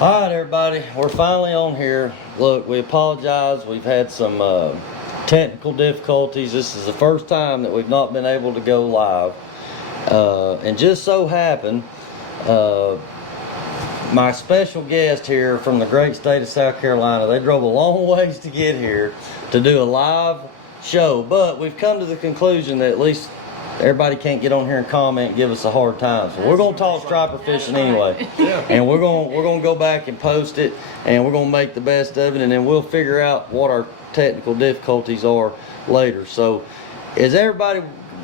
All right, everybody, we're finally on here. Look, we apologize. We've had some technical difficulties. This is the first time that we've not been able to go live. And just so happened, my special guest here from the great state of South Carolina, they drove a long ways to get here to do a live show. But we've come to the conclusion that at least everybody can't get on here and comment and give us a hard time. So we're gonna talk striper fishing anyway. And we're gonna go back and post it, and we're gonna make the best of it, and then we'll figure out what our technical difficulties are later. So as everybody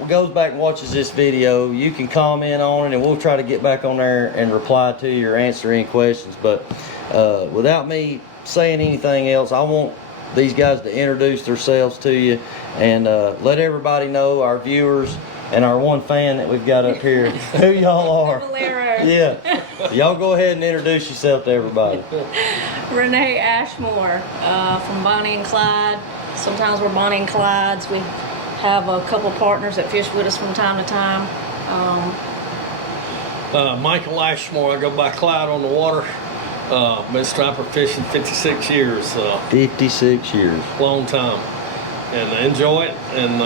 goes back and watches this video, you can comment on it, and we'll try to get back on there and reply to you or answer any questions. But without me saying anything else, I want these guys to introduce themselves to you and let everybody know, our viewers and our one fan that we've got up here, who y'all are. Yeah, y'all go ahead and introduce yourself to everybody. Renee Ashmore from Bonnie and Clyde. Sometimes we're Bonnie and Clydes. We have a couple partners that fish with us from time to time. Michael Ashmore, I go by Clyde on the water. Been striper fishing 56 years. 56 years. Long time. And I enjoy it, and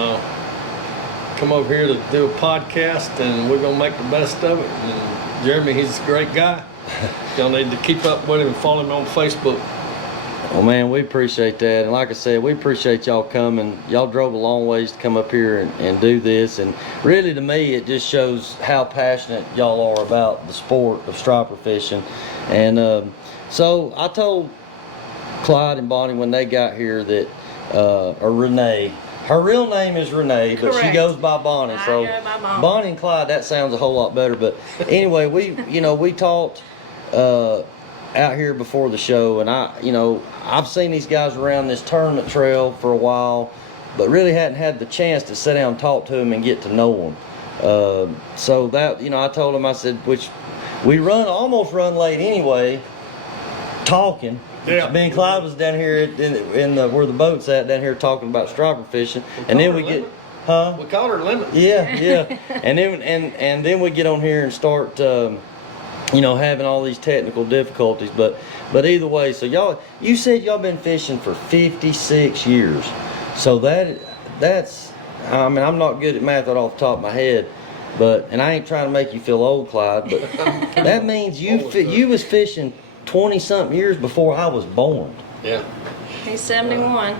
come over here to do a podcast, and we're gonna make the best of it. And Jeremy, he's a great guy. Y'all need to keep up with him and follow him on Facebook. Well, man, we appreciate that. And like I said, we appreciate y'all coming. Y'all drove a long ways to come up here and do this. And really, to me, it just shows how passionate y'all are about the sport of striper fishing. And so I told Clyde and Bonnie when they got here that, or Renee, her real name is Renee, but Correct. She goes by Bonnie. So Bonnie and Clyde, that sounds a whole lot better. But anyway, we talked out here before the show, and I've seen these guys around this tournament trail for a while, but really hadn't had the chance to sit down and talk to them and get to know them. So that, I told them, I said, which we almost run late anyway, talking. Yeah. Me and Clyde was down here in the where the boat's at down here talking about striper fishing, and then we get, We called her Lemon. yeah, and then we get on here and start, having all these technical difficulties. But either way, so you said y'all been fishing for 56 years, so that's, I'm not good at math right off the top of my head, and I ain't trying to make you feel old, Clyde, but that means you was fishing 20-something years before I was born. Yeah. He's 71.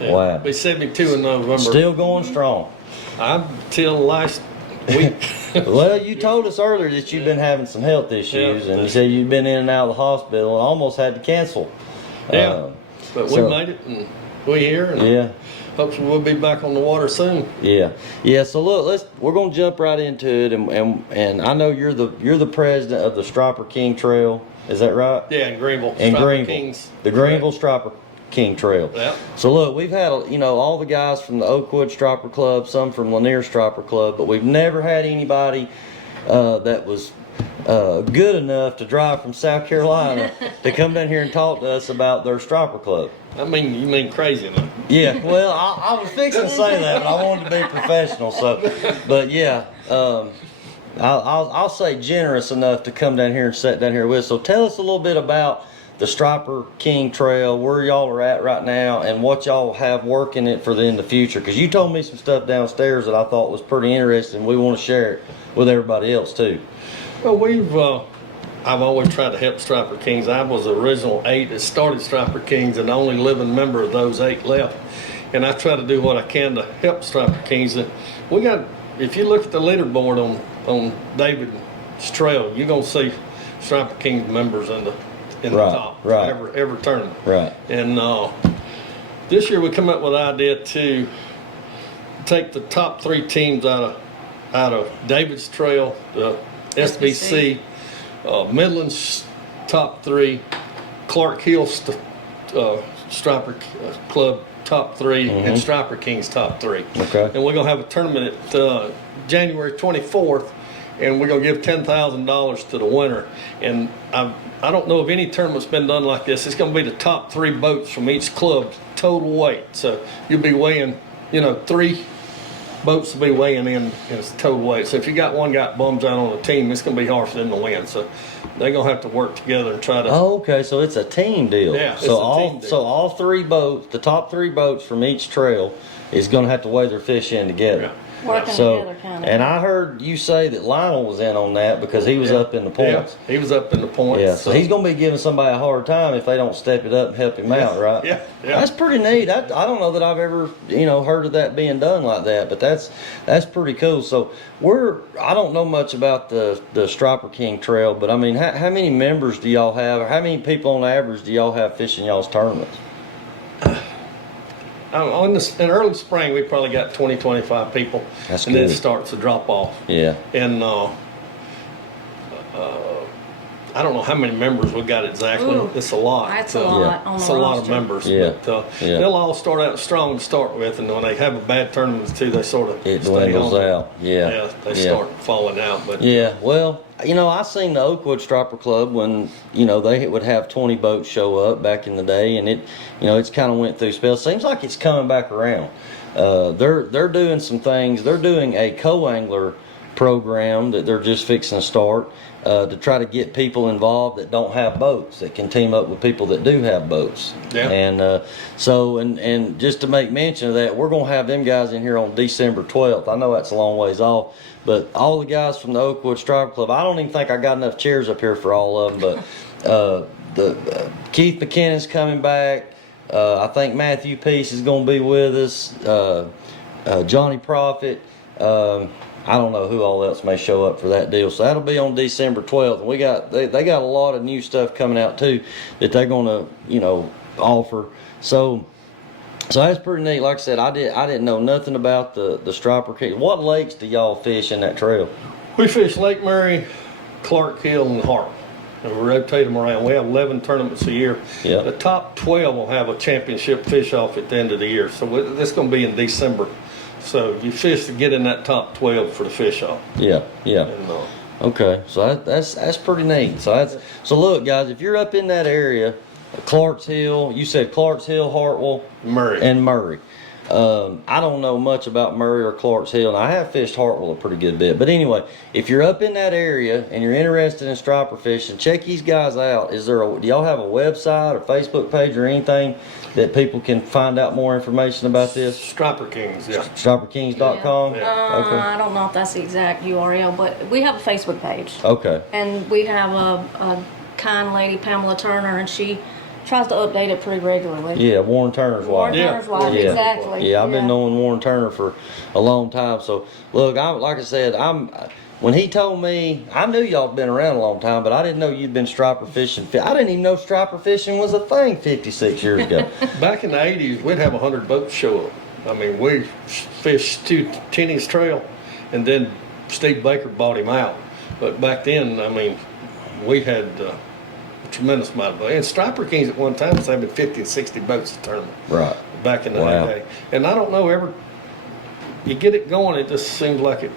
Yeah. Wow. Be 72 in November. Still going strong. I'm till last week. Well, you told us earlier that you've been having some health issues, and you said you've been in and out of the hospital and almost had to cancel. Yeah. But we made it, and we're here, and yeah. hopefully we'll be back on the water soon. Yeah. So look, we're gonna jump right into it, and I know you're the president of the Striper King Trail. Is that right? Yeah, in Greenville. In Striper Greenville. Kings. The Greenville Striper King Trail. Yeah. So look, we've had all the guys from the Oakwood Striper Club, some from Lanier Striper Club, but we've never had anybody that was good enough to drive from South Carolina to come down here and talk to us about their Striper Club. You mean crazy enough. Yeah, well, I was fixing to say that, but I wanted to be professional. So, but yeah, I'll say generous enough to come down here and sit down here with us. So tell us a little bit about the Striper King Trail, where y'all are at right now, and what y'all have working it for in the future. Because you told me some stuff downstairs that I thought was pretty interesting. We want to share it with everybody else too. Well, I've always tried to help Striper Kings. I was the original 8 that started Striper Kings, and the only living member of those 8 left. And I try to do what I can to help Striper Kings. And if you look at the leaderboard on David's trail, you're gonna see Striper Kings members in the top every tournament. Right. And this year we come up with the idea to take the top 3 teams out of David's trail, the SBC, Midland's top 3, Clark Hill's Striper Club top 3, and Striper King's top 3. Okay. And we're gonna have a tournament at January 24th, and we're gonna give $10,000 to the winner. And I don't know if any tournament's been done like this. It's gonna be the top 3 boats from each club, total weight. So you'll be weighing, 3 boats will be weighing in its total weight. So if you got one guy bums out on a team, it's going to be harsher than the wind. So they're going to have to work together and try to. Oh, okay, so it's a team deal. Yeah, it's so a team deal. So all three boats, the top three boats from each trail, is going to have to weigh their fish in together. Yeah. Working So, together, kind of. and I heard you say that Lionel was in on that because he was up in the points. Yeah, he was up in the points. Yeah, so he's going to be giving somebody a hard time if they don't step it up and help him out, right? Yeah. That's pretty neat. I don't know that I've ever, heard of that being done like that, but that's pretty cool. So I don't know much about the Striper King Trail, but I mean, how many members do y'all have, or how many people on average do y'all have fishing y'all's tournaments? In early spring, we probably got 20, 25 people. That's and then good. it starts to drop off. Yeah. And I don't know how many members we got exactly. Ooh, it's a lot. that's a lot on It's the a lot of roster. members. Yeah. But Yeah. they'll all start out strong to start with, and when they have a bad tournament too, they sort of It stay dwindles on. out. Yeah. Yeah, they start falling out. But Yeah, well, I seen the Oakwood Striper Club when, they would have 20 boats show up back in the day, and it's kind of went through spells. Seems like it's coming back around. They're doing some things. They're doing a co-angler program that they're just fixing to start to try to get people involved that don't have boats, that can team up with people that do have boats. Yeah. And and just to make mention of that, we're going to have them guys in here on December 12th. I know that's a long ways off, but all the guys from the Oakwood Striper Club, I don't even think I got enough chairs up here for all of them, but Keith McKinnon's coming back. I think Matthew Peace is going to be with us. Johnny Prophet. I don't know who all else may show up for that deal. So that'll be on December 12th. And they got a lot of new stuff coming out too that they're going to, offer. So that's pretty neat. Like I said, I didn't know nothing about the Striper King. What lakes do y'all fish in that trail? we fish Lake Murray, Clark Hill, and Hart. And we rotate them around. We have 11 tournaments a year. Yeah. The top 12 will have a championship fish off at the end of the year. So this going to be in December. So you fish to get in that top 12 for the fish off. Yeah. And, Okay, so that's pretty neat. So look, guys, if you're up in that area, Clarks Hill, you said Clarks Hill, Hartwell, Murray. and Murray. I don't know much about Murray or Clarks Hill, and I have fished Hartwell a pretty good bit. But anyway, if you're up in that area and you're interested in striper fishing, check these guys out. Do y'all have a website or Facebook page or anything that people can find out more information about this? Striper Kings, yeah. StriperKings.com? Yeah. I don't know if that's the exact URL, but we have a Facebook page. Okay. And we have a kind lady, Pamela Turner, and she tries to update it pretty regularly. Yeah, Warren Turner's wife. Warren Turner's wife, Yeah. exactly. Yeah, I've been knowing Warren Turner for a long time. So, look, like I said, when he told me, I knew y'all been around a long time, but I didn't know you'd been striper fishing. I didn't even know striper fishing was a thing 56 years ago. Back in the 80s, we'd have 100 boats show up. I mean, we fished 2 Tenney's Trail, and then Steve Baker bought him out. But back then, I mean, we had a tremendous amount of boats. And Striper Kings at one time was having 50 and 60 boats a tournament. Right. Back in the Wow. day. And I don't know, you get it going, it just seems like it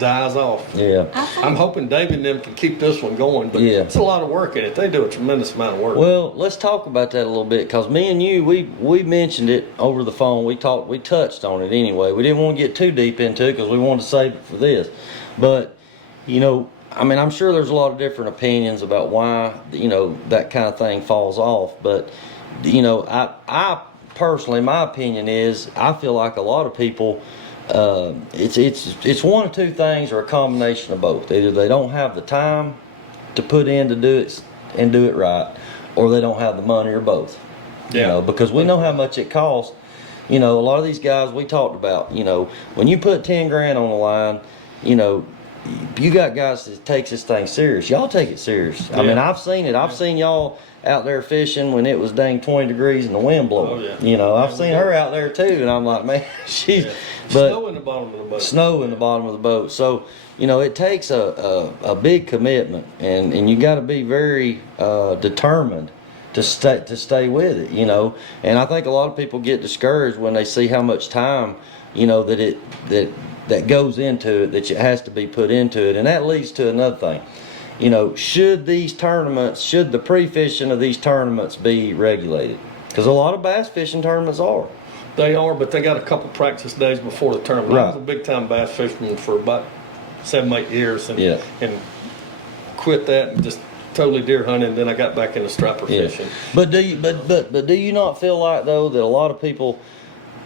dies off. Yeah. I'm hoping David and them can keep this one going, but Yeah. it's a lot of work in it. They do a tremendous amount of work. Well, let's talk about that a little bit, because me and you, we mentioned it over the phone. We touched on it anyway. We didn't want to get too deep into it because we wanted to save it for this. But, I mean, I'm sure there's a lot of different opinions about why, that kind of thing falls off. But, I personally, my opinion is, I feel like a lot of people, it's one of two things or a combination of both. Either they don't have the time to put in to do it and do it right, or they don't have the money, or both. Yeah. Because we know how much it costs. A lot of these guys we talked about, when you put 10 grand on the line, you got guys that takes this thing serious. Y'all take it serious. I Yeah. mean, I've seen it. I've seen y'all out there fishing when it was dang 20 degrees and the wind blowing. Oh, yeah. I've seen her out there too, and I'm like, man, she's. Yeah. But Snow in the bottom of the boat. snow in the bottom of the boat. So, it takes a big commitment, and you got to be very determined to stay with it, And I think a lot of people get discouraged when they see how much time, that goes into it, that it has to be put into it. And that leads to another thing. Should the pre-fishing of these tournaments be regulated? Because a lot of bass fishing tournaments are. They are, but they got a couple practice days before the tournament. I Right. was a big time bass fisherman for about 7-8 years, and Yeah. and quit that and just totally deer hunting. Then I got back into striper fishing. But do you but do you not feel like though that a lot of people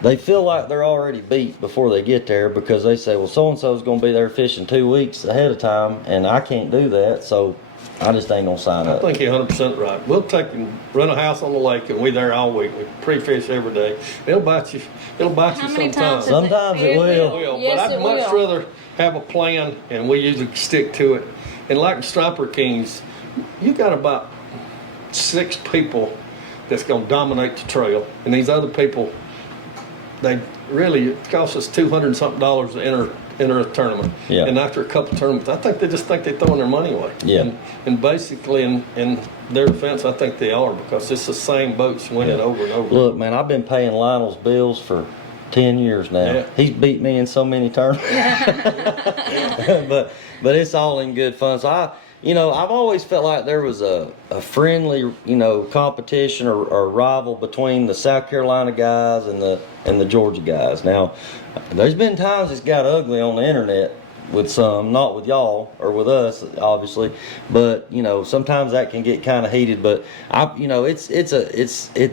they feel like they're already beat before they get there because they say, well, so and so's going to be there fishing 2 weeks ahead of time, and I can't do that, so I just ain't gonna sign I up. think you're 100% right. We'll take and run a house on the lake, and we there all week. We pre-fish every day. It'll bite you. It'll bite How you many sometimes. times? Sometimes it will. It will, Yes, but I'd it much will. rather have a plan, and we usually stick to it. And like the Striper Kings, you got about 6 people that's going to dominate the trail, and these other people, they really, it costs us $200 and something to enter a tournament. Yeah. And after a couple tournaments, I think they just think they're throwing their money away. Yeah. And basically, in their defense, I think they are, because it's the same boats winning over and over. Look, man, I've been paying Lionel's bills for 10 years now. Yeah. He's beat me in so many tournaments. but it's all in good fun. So I've always felt like there was a friendly, competition or rival between the South Carolina guys and the Georgia guys. Now, there's been times it's got ugly on the internet with some, not with y'all or with us, obviously, but sometimes that can get kind of heated. But I've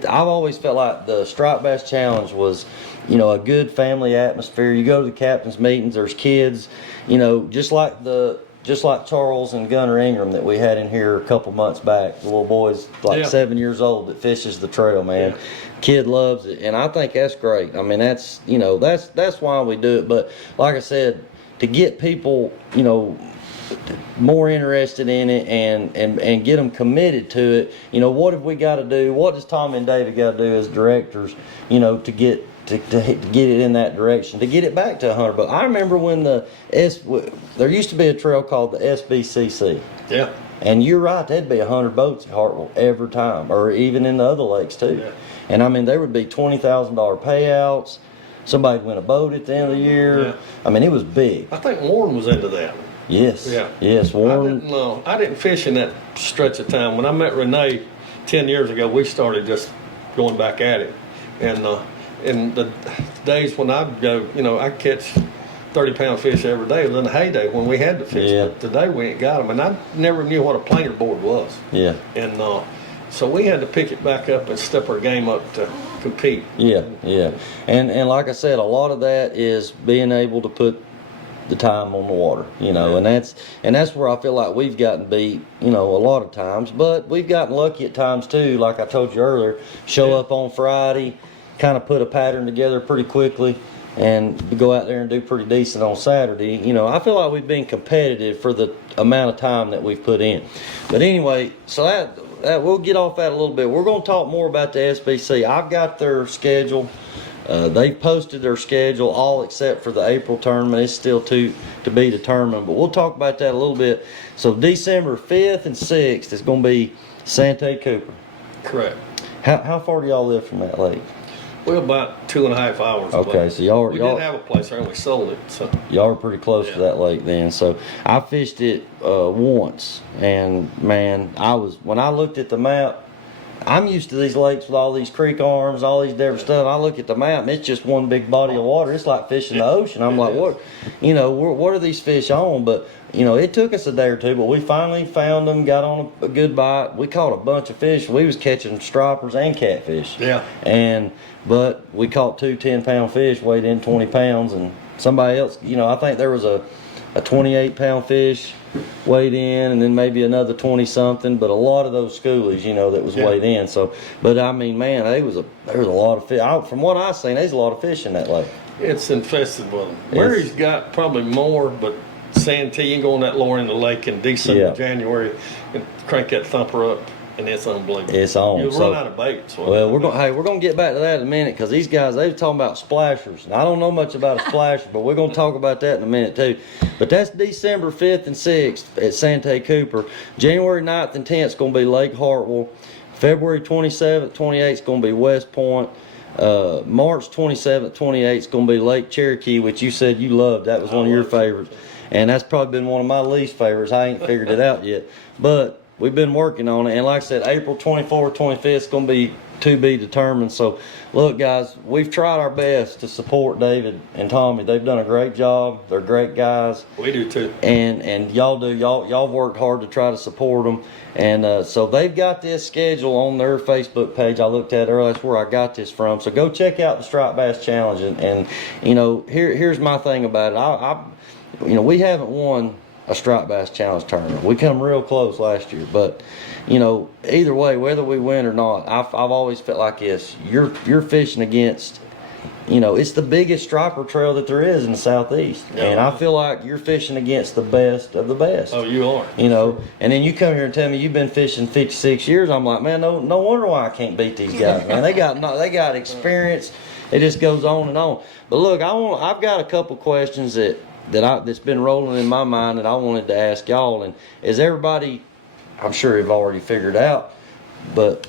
always felt like the Striped Bass Challenge was, a good family atmosphere. You go to the captain's meetings, there's kids, just like Charles and Gunnar Ingram that we had in here a couple months back. The little boy's like Yeah. 7 years old that fishes the trail, man. Yeah. Kid loves it, and I think that's great. I mean, that's why we do it. But like I said, to get people, more interested in it and get them committed to it, what have we got to do? What does Tommy and David got to do as directors, to get it in that direction, to get it back to 100. But I remember when there used to be a trail called the SBCC. Yeah. And you're right, there'd be 100 boats at Hartwell every time, or even in the other lakes too. Yeah. And I mean, there would be $20,000 payouts. Somebody'd win a boat at the end of the year. Yeah. I mean, it was big. I think Warren was into that. Yes. Yeah. Yes, Warren. I didn't fish in that stretch of time. When I met Renee 10 years ago, we started just going back at it. And in the days when I'd go, I'd catch 30-pound fish every day. It was in the heyday when we had to fish. Yeah. But today we ain't got them. And I never knew what a planer board was. Yeah. And so we had to pick it back up and step our game up to compete. Yeah, yeah. And like I said, a lot of that is being able to put the time on the water, and that's where I feel like we've gotten beat, a lot of times, but we've gotten lucky at times too. Like I told you earlier, show up on Friday, kind of put a pattern together pretty quickly, and go out there and do pretty decent on Saturday. I feel like we've been competitive for the amount of time that we've put in. But anyway, so that we'll get off that a little bit. We're going to talk more about the SBC. I've got their schedule. They've posted their schedule, all except for the April tournament. It's still to be determined, but we'll talk about that a little bit. So December 5th and 6th is going to be Sante Cooper. Correct. How far do y'all live from that lake? We're about 2.5 hours away. Okay, so y'all We did have a place there and we sold it. So y'all are pretty close to that lake then. So I fished it once, and man, when I looked at the map, I'm used to these lakes with all these creek arms, all these different stuff. I look at the map, and it's just one big body of water. It's like fishing the ocean. I'm like, what are these fish on? But it took us a day or two, but we finally found them, got on a good bite. We caught a bunch of fish. We was catching stripers and catfish. Yeah. But we caught 2 10-pound fish, weighed in 20 pounds, and somebody else, I think there was a 28-pound fish weighed in, and then maybe another 20-something, but a lot of those schoolies, that was weighed in. So, but I mean, man, there was a lot of fish. From what I've seen, there's a lot of fish in that lake. it's infested with them. Mary's got probably more, but Santee, you can go on that lower end of the lake in December, January, and crank that thumper up, and it's unbelievable. It's on. You'll run out of bait. Well, we're gonna get back to that in a minute, because these guys, they were talking about splashers. And I don't know much about a splasher, but we're gonna talk about that in a minute too. But that's December 5th and 6th at Sante Cooper. January 9th and 10th is gonna be Lake Hartwell. February 27th, 28th is gonna be West Point. March 27th, 28th is gonna be Lake Cherokee, which you said you loved. That was one of your favorites. And that's probably been one of my least favorites. I ain't figured it out yet. But we've been working on it, and like I said, April 24th, 25th is going to be determined. So, look, guys, we've tried our best to support David and Tommy. They've done a great job. They're great guys. We do too. And y'all worked hard to try to support them. And so they've got this schedule on their Facebook page. I looked at earlier. That's where I got this from. So go check out the Striped Bass Challenge. And you know, here's my thing about it. You know, we haven't won a Striped Bass Challenge tournament. We come real close last year, but you know, either way, whether we win or not, I've always felt like this. You're fishing against, you know, it's the biggest striper trail that there is in the Southeast. Yeah. And I feel like you're fishing against the best of the best. Oh, you are. You know, and then you come here and tell me you've been fishing 56 years. I'm like, man, no wonder why I can't beat these guys, man. They got experience. It just goes on and on. But look, I've got a couple questions that's been rolling in my mind that I wanted to ask y'all. And is everybody, I'm sure you've already figured out, but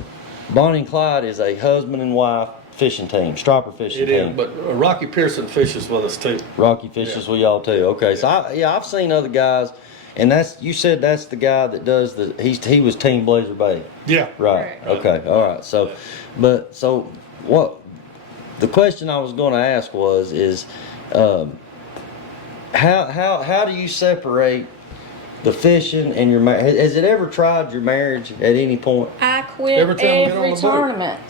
Bonnie and Clyde is a husband and wife fishing team, striper fishing team. It is, but Rocky Pearson fishes with us too. Rocky fishes with y'all too. Okay, so I've seen other guys, and you said that's the guy that does he was Team Blazer Bay. Yeah. Right. Okay. All right. So, what the question I was going to ask is, how do you separate the fishing and your marriage? Has it ever tried your marriage at any point? I quit Every time we get on every the boat. tournament.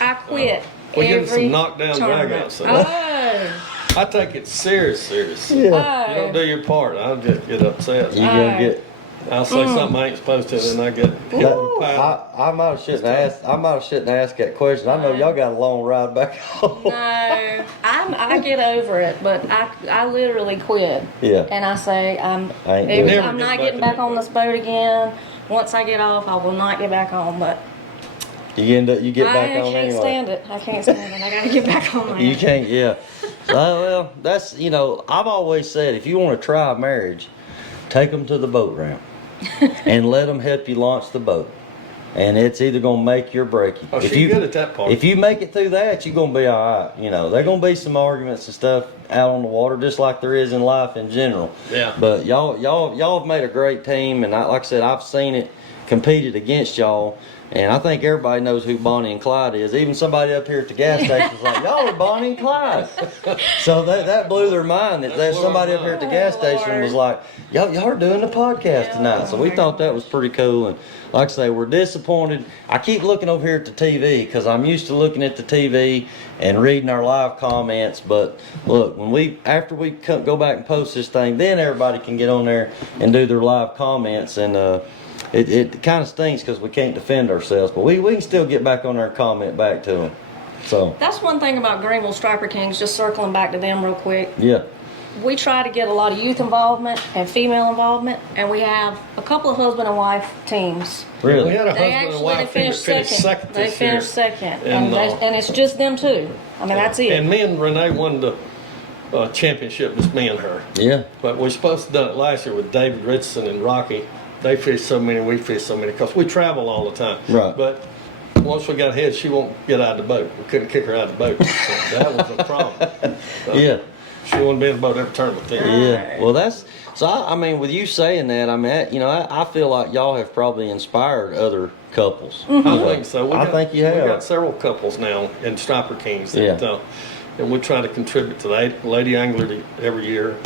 I quit We get every some knockdown tournament. dragouts. So Oh, I take it serious. Yeah. You don't do your part, I'll just get upset. You gonna get? I'll say something I ain't supposed to, and I get hit with a paddle. I might have shouldn't ask. I might have shouldn't ask that question. I know y'all got a long ride back home. no, I get over it, but I literally quit. Yeah. And I say I ain't doing it. I'm Never not get getting back back on this boat again. Once I get off, I will not get back on. But You get back I on can't anyway. stand it. I can't stand it. I gotta get back on there. You can't, yeah. Well, that's, I've always said, if you want to try a marriage, take them to the boat ramp and let them help you launch the boat. And it's either going to make you or break you. Oh, she's good at that part. If you make it through that, you're going to be all right. There are going to be some arguments and stuff out on the water, just like there is in life in general. Yeah. But y'all have made a great team, and like I said, I've seen it competed against y'all. And I think everybody knows who Bonnie and Clyde is. Even somebody up here at the gas station was like, y'all are Bonnie and Clyde. So that blew their mind. That there's somebody up here at the gas station was like, y'all are doing the podcast tonight. So we thought that was pretty cool. And like I say, we're disappointed. I keep looking over here at the TV because I'm used to looking at the TV and reading our live comments. But look, after we go back and post this thing, then everybody can get on there and do their live comments. And it kind of stinks because we can't defend ourselves, but we can still get back on there and comment back to them. So That's one thing about Greenville Striper Kings, just circling back to them real quick. yeah, We try to get a lot of youth involvement and female involvement, and we have a couple of husband and wife teams. We really. had a They husband and actually wife team that finished second They this year. finished second, And, and it's just them two. I mean, that's it. And me and Renee won the championship, just me and her. Yeah, But we're supposed to have done it last year with David Richardson and Rocky. They fish so many, we fish so many, because we travel all the time. Right. But once we got ahead, she won't get out of the boat. We couldn't kick her out of the boat. So that was a problem. So yeah, she wouldn't be in the boat every tournament then. yeah. Well, that's so. I mean, with you saying that, I mean, I feel like y'all have probably inspired other couples. I think so. I think you have. We got several couples now in Striper Kings that, Yeah. and we try to contribute to the Lady Angler every year.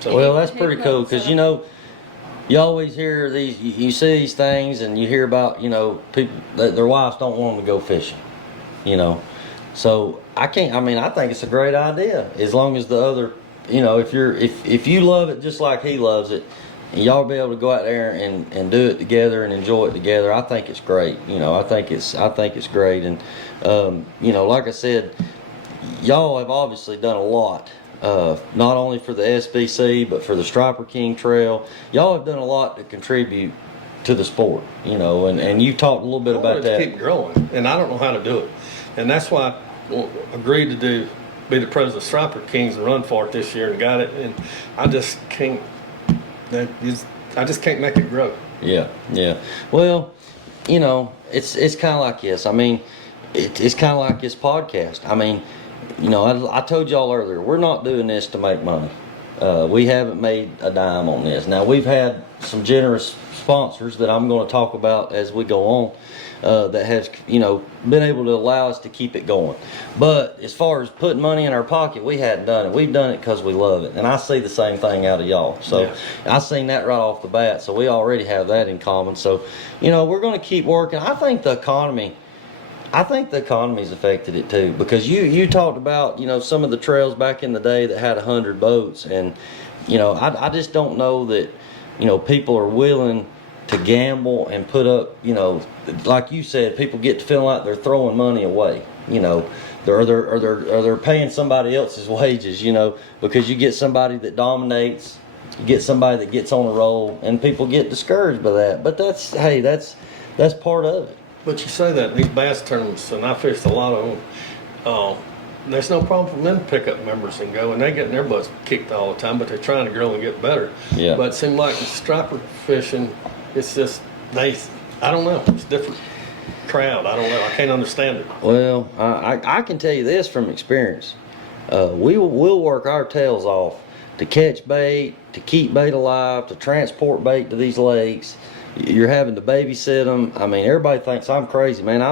So Well, that's pretty cool because you always hear these, you see these things, and you hear about people that their wives don't want them to go fishing, So I think it's a great idea as long as the other, if you love it just like he loves it, and y'all be able to go out there and do it together and enjoy it together. I think it's great. I think it's great, and like I said, y'all have obviously done a lot. Not only for the SBC, but for the Striper King Trail. Y'all have done a lot to contribute to the sport, and you talked a little bit about that. Keep growing, and I don't know how to do it. And that's why I agreed to be the president of Striper Kings and run for it this year and got it. And I just can't make it grow. Yeah. Well, it's kind of like this. I mean, it's kind of like this podcast. I mean, I told y'all earlier, we're not doing this to make money. We haven't made a dime on this. Now, we've had some generous sponsors that I'm going to talk about as we go on, that has, been able to allow us to keep it going. But as far as putting money in our pocket, we hadn't done it. We've done it because we love it. And I see the same thing out of y'all. So Yeah. I seen that right off the bat. So we already have that in common. So, we're going to keep working. I think the economy's affected it too, because you talked about, some of the trails back in the day that had 100 boats, and, I just don't know that, people are willing to gamble and put up, like you said, people get to feeling like they're throwing money away, they're paying somebody else's wages, because you get somebody that dominates, you get somebody that gets on a roll, and people get discouraged by that. But that's part of it. But you say that, these bass tournaments, and I fished a lot of them, there's no problem for them to pick up members and go, and they get their butts kicked all the time, but they're trying to grow and get better. Yeah. But it seems like the striper fishing, it's just, I don't know, it's a different crowd. I don't know, I can't understand it. Well, I can tell you this from experience. We'll work our tails off to catch bait, to keep bait alive, to transport bait to these lakes. You're having to babysit them. I mean, everybody thinks I'm crazy, man.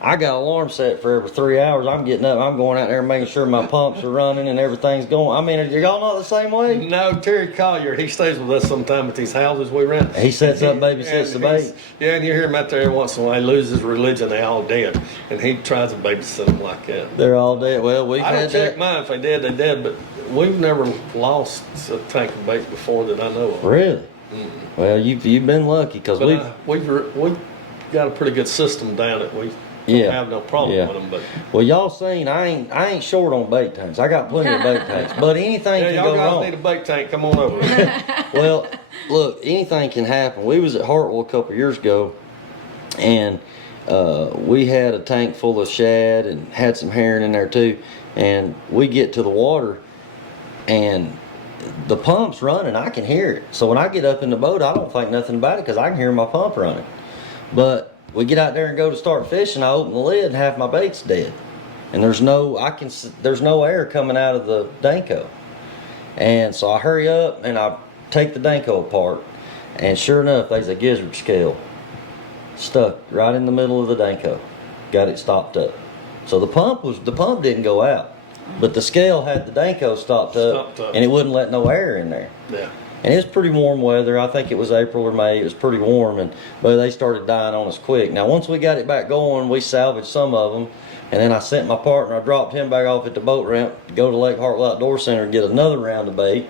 I got an alarm set for every 3 hours. I'm getting up. I'm going out there and making sure my pumps are running and everything's going. I mean, are y'all not the same way? No, Terry Collier, he stays with us sometime at these houses we rent. He sets up, babysits the bait. Yeah, and you hear him out there every once in a while. He loses his religion. They all dead, and he tries to babysit them like that. They're all dead. Well, we've I don't had check that. mine. If they did, they did. But we've never lost a tank of bait before that I know of. Really? Well, you've been lucky, because But we've got a pretty good system down it. We Yeah. don't have no problem Yeah. with them. But Well, y'all seen I ain't short on bait tanks. I got plenty of bait tanks, but anything yeah, can y'all go guys wrong. need a bait tank. Come on over. Well, look, anything can happen. We was at Hartwell a couple years ago, and we had a tank full of shad and had some herring in there too. And we get to the water, and the pump's running. I can hear it. So when I get up in the boat, I don't think nothing about it, because I can hear my pump running. But we get out there and go to start fishing. I open the lid, and half my bait's dead, and there's no air coming out of the Danko. And so I hurry up and I take the Danko apart, and sure enough, there's a gizzard scale stuck right in the middle of the Danko. Got it stopped up. So the pump didn't go out, but the scale had the Danko stopped up, and it wouldn't let no air in there. Yeah. And it was pretty warm weather. I think it was April or May. It was pretty warm, but they started dying on us quick. Now, once we got it back going, we salvaged some of them, and then I sent my partner. I dropped him back off at the boat ramp to go to Lake Hartwell Outdoor Center and get another round of bait.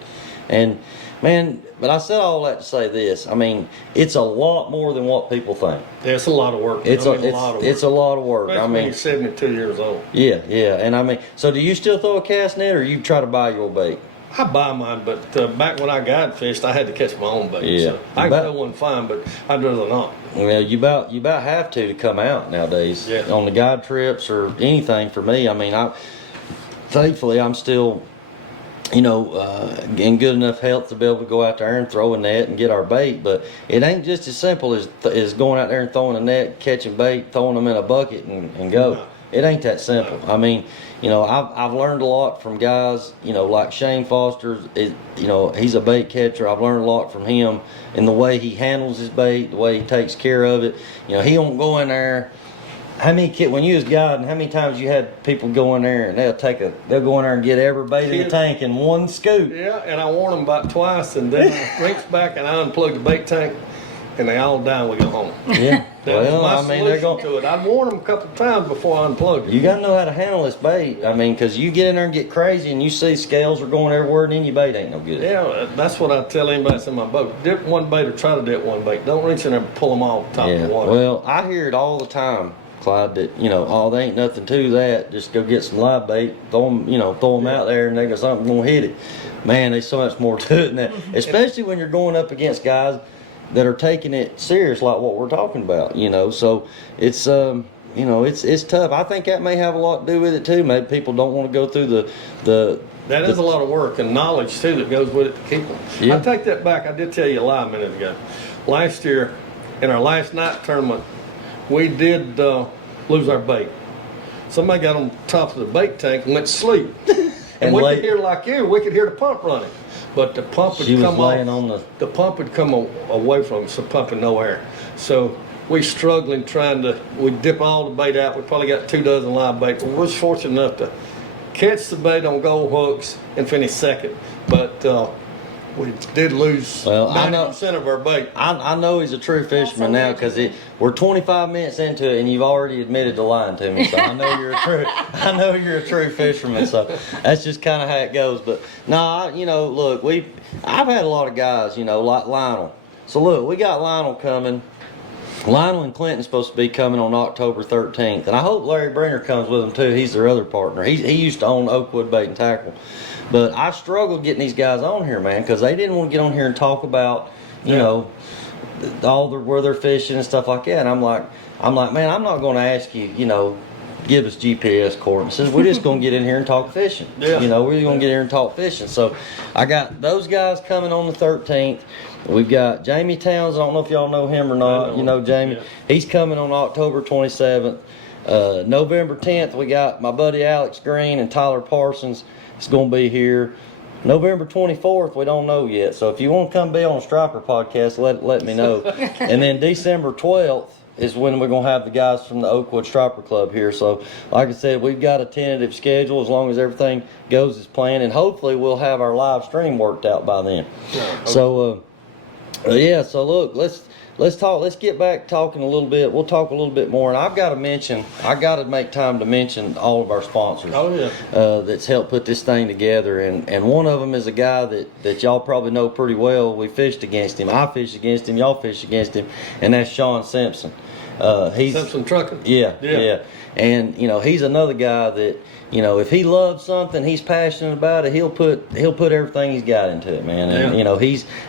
And man, but I said all that to say this. I mean, it's a lot more than what people think. Yeah, it's a lot of work. It's a lot of work. It's a lot of work. Especially when you're 72 years old. Yeah. And I mean, so do you still throw a cast net, or you try to buy your bait? I buy mine, but back when I guide fished, I had to catch my own bait. Yeah. So I can throw one fine, but I'd rather not. Well, you about have to come out nowadays. Yeah. On the guide trips or anything. For me, I mean, thankfully I'm still, in good enough health to be able to go out there and throw a net and get our bait. But it ain't just as simple as going out there and throwing a net, catching bait, throwing them in a bucket and go. No. It ain't that simple. I mean, I've learned a lot from guys, like Shane Foster. He's a bait catcher. I've learned a lot from him in the way he handles his bait, the way he takes care of it. He don't go in there. When you was guiding, how many times you had people go in there and they'll go in there and get every bait in the tank in one scoop? Yeah, and I warn them about twice, and then I reach back and I unplug the bait tank, and they all die and we go home. Yeah. That was my they're solution to it. I'd warn them a couple of times before I unplugged it. You got to know how to handle this bait. I mean, because you get in there and get crazy, and you see scales are going everywhere, and then your bait ain't no good. Yeah, that's what I tell anybody that's in my boat. Dip one bait or try to dip one bait. Don't reach in there and pull them off the top of the water. Well, I hear it all the time, Clyde, that, there ain't nothing to that. Just go get some live bait, throw them out there, and they got something going to hit it. Man, there's so much more to it than that. Especially when you're going up against guys that are taking it serious, like what we're talking about, So it's, it's tough. I think that may have a lot to do with it too. Maybe people don't want to go through That is a lot of work and knowledge too that goes with it to keep them. Yeah. I take that back. I did tell you a lie a minute ago. Last year, in our last night tournament, we did lose our bait. Somebody got on top of the bait tank and went to sleep. And we late- could hear like you, we could hear the pump running. But the pump would She was come laying off, on the pump would come away from us, so pumping no air. So we struggling we dip all the bait out. We probably got 2 dozen live bait. We was fortunate enough to catch the bait on gold hooks and finish second. But we did lose Well, I know- 90% of our bait. I know he's a true fisherman now because we're 25 minutes into it and you've already admitted to lying to me. So I know you're a true fisherman. So that's just kind of how it goes. But no, look, I've had a lot of guys, like Lionel. So look, we got Lionel coming. Lionel and Clinton's supposed to be coming on October 13th, and I hope Larry Bringer comes with them too. He's their other partner. He used to own Oakwood Bait and Tackle. But I struggled getting these guys on here, man, because they didn't want to get on here and talk about, where they're fishing and stuff like that. And I'm like, man, I'm not going to ask you, give us GPS coordinates. We're just going to get in here and talk fishing. Yeah. We're going to get here and talk fishing. So I got those guys coming on the 13th. We've got Jamie Towns. I don't know if y'all know him or not. You know Jamie. Yeah. He's coming on October 27th. November 10th, we got my buddy Alex Green and Tyler Parsons. It's going to be here. November 24th, we don't know yet. So if you want to come be on a Striper podcast, let me know. And then December 12th is when we're going to have the guys from the Oakwood Striper Club here. So like I said, we've got a tentative schedule as long as everything goes as planned. And hopefully we'll have our live stream worked out by then. Yeah, So, so look, let's talk. Let's get back talking a little bit. We'll talk a little bit more. And I got to make time to mention all of our sponsors. Oh, yeah. That's helped put this thing together. And one of them is a guy that y'all probably know pretty well. We fished against him. I fished against him. Y'all fished against him. And that's Sean Simpson. He's Simpson Trucking. Yeah. And he's another guy that if he loves something, he's passionate about it. He'll put everything he's got into it, man. And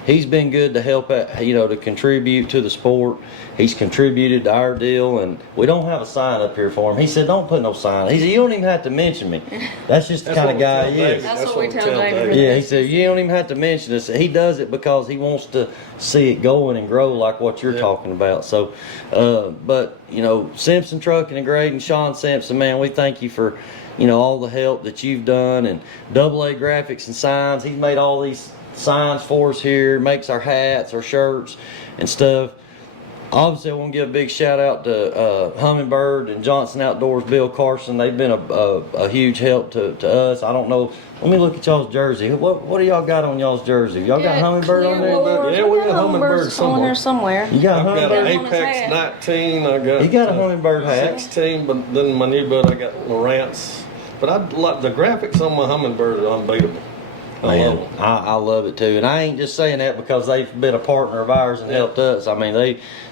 he's been good to help out, to contribute to the sport. He's contributed to our deal, and we don't have a sign up here for him. He said, "Don't put no sign." He said, "You don't even have to mention me." That's just the kind of guy he is. That's what we tell David. Yeah, he said, "You don't even have to mention us." He does it because he wants to see it going and grow like what you're talking about. So, but Simpson Trucking and Grading, Sean Simpson, man, we thank you for all the help that you've done, and AA Graphics and Signs. He's made all these signs for us here, makes our hats, our shirts, and stuff. Obviously, I want to give a big shout out to Hummingbird and Johnson Outdoors, Bill Carson. They've been a huge help to us. I don't know. Let me look at y'all's jersey. What do y'all got on y'all's jersey? Y'all got Hummingbird on there? Yeah, we got Hummingbird on there somewhere. You got a I've got Hummingbird? an Apex 19. I got. You got a Hummingbird hat? 16, but then my new boat I got Lowrance. But I like the graphics on my Hummingbird are unbeatable. Man, I love it too, and I ain't just saying that because they've been a partner of ours and helped us. I mean,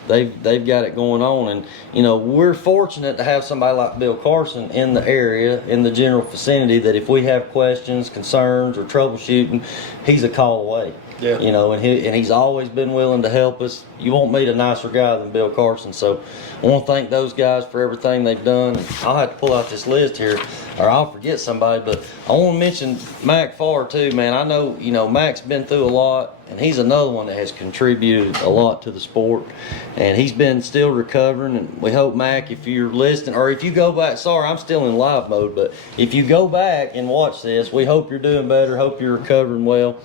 they've got it going on, and we're fortunate to have somebody like Bill Carson in the area, in the general vicinity, that if we have questions, concerns, or troubleshooting, he's a call away. Yeah. And he's always been willing to help us. You won't meet a nicer guy than Bill Carson. So I want to thank those guys for everything they've done. I'll have to pull out this list here, or I'll forget somebody. But I want to mention Mac Farr too, man. I know Mac's been through a lot, and he's another one that has contributed a lot to the sport. And he's been still recovering. And we hope, Mac, if you're listening, or if you go back, sorry, I'm still in live mode, but if you go back and watch this, we hope you're doing better. Hope you're recovering well.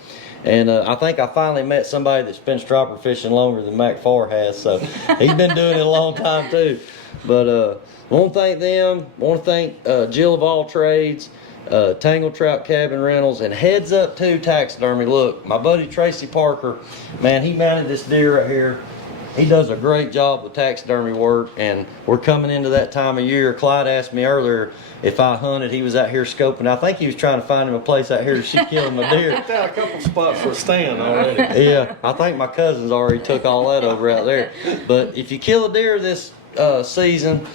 And I think I finally met somebody that's been striper fishing longer than Mac Farr has, so he's been doing it a long time too. But I want to thank them. I want to thank Jill of All Trades, Tangle Trout Cabin Rentals, and Heads Up 2 Taxidermy. Look, my buddy Tracy Parker, man, he mounted this deer right here. He does a great job with taxidermy work, and we're coming into that time of year. Clyde asked me earlier if I hunted. He was out here scoping. I think he was trying to find him a place out here to shoot kill him a deer. Picked out a couple spots for a stand already. Yeah, I think my cousins already took all that over out there. But if you kill a deer this season,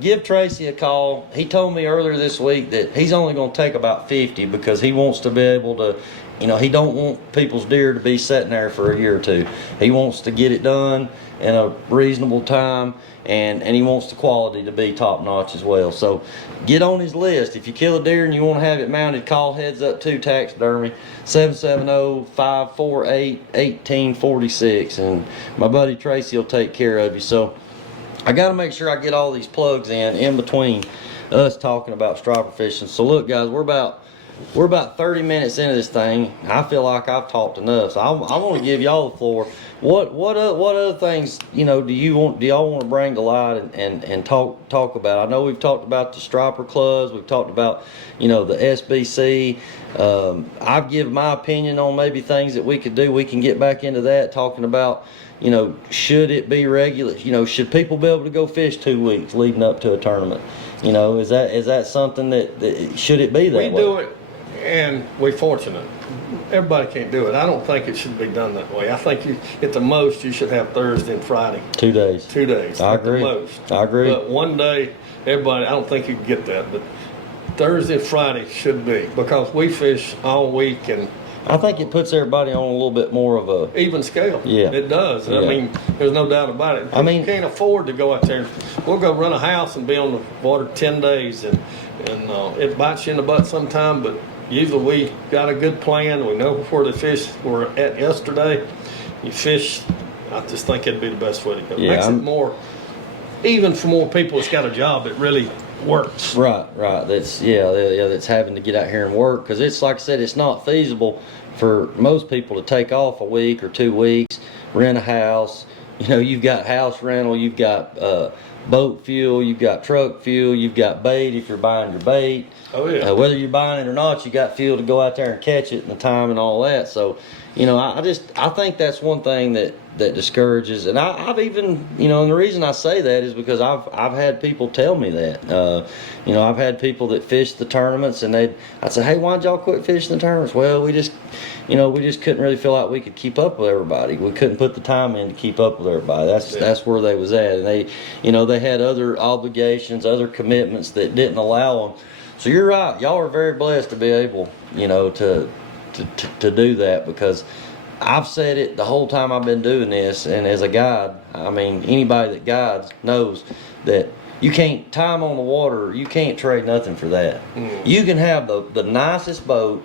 give Tracy a call. He told me earlier this week that he's only going to take about 50 because he wants to be able to, he don't want people's deer to be sitting there for a year or two. He wants to get it done in a reasonable time, and he wants the quality to be top notch as well. So get on his list. If you kill a deer and you want to have it mounted, call Heads Up 2 Taxidermy, 770-548-1846, and my buddy Tracy will take care of you. So I got to make sure I get all these plugs in between us talking about striper fishing. So look, guys, we're about we're about 30 minutes into this thing. I feel like I've talked enough, so I want to give y'all the floor. What other things, do y'all want to bring to light and talk about? I know we've talked about the striper clubs, we've talked about, the SBC. I've given my opinion on maybe things that we could do. We can get back into that, talking about, should it be regular? Should people be able to go fish 2 weeks leading up to a tournament? Is that something that should it be that way? We do it, and we're fortunate. Everybody can't do it. I don't think it should be done that way. I think at the most, you should have Thursday and Friday. 2 days. 2 days. I at agree. The most. I agree. But one day, everybody, I don't think you can get that, but Thursday and Friday should be, because we fish all week, and I think it puts everybody on a little bit more of a even scale. Yeah. It does. Yeah. I mean, there's no doubt about it. You can't afford to go out there. We'll go run a house and be on the water 10 days, and it bites you in the butt sometime, but usually we got a good plan. We know where the fish were at yesterday. You fish, I just think it'd be the best way to go. Yeah, Makes it more, even for more people that's got a job, it really works. Right. That's having to get out here and work, because it's like I said, it's not feasible for most people to take off a week or 2 weeks, rent a house. You've got house rental, you've got boat fuel, you've got truck fuel, you've got bait if you're buying your bait. Oh yeah. Whether you're buying it or not, you got fuel to go out there and catch it and the time and all that. So, I think that's one thing that discourages. And I've even, and the reason I say that is because I've had people tell me that. I've had people that fish the tournaments, and I'd say, hey, why'd y'all quit fishing the tournaments? Well, we just couldn't really feel like we could keep up with everybody. We couldn't put the time in to keep up with everybody. That's where they was at. And they had other obligations, other commitments that didn't allow them. So you're right. Y'all are very blessed to be able, to do that, because I've said it the whole time I've been doing this, and as a guide, I mean, anybody that guides knows that you can't, time on the water, you can't trade nothing for that. You can have the nicest boat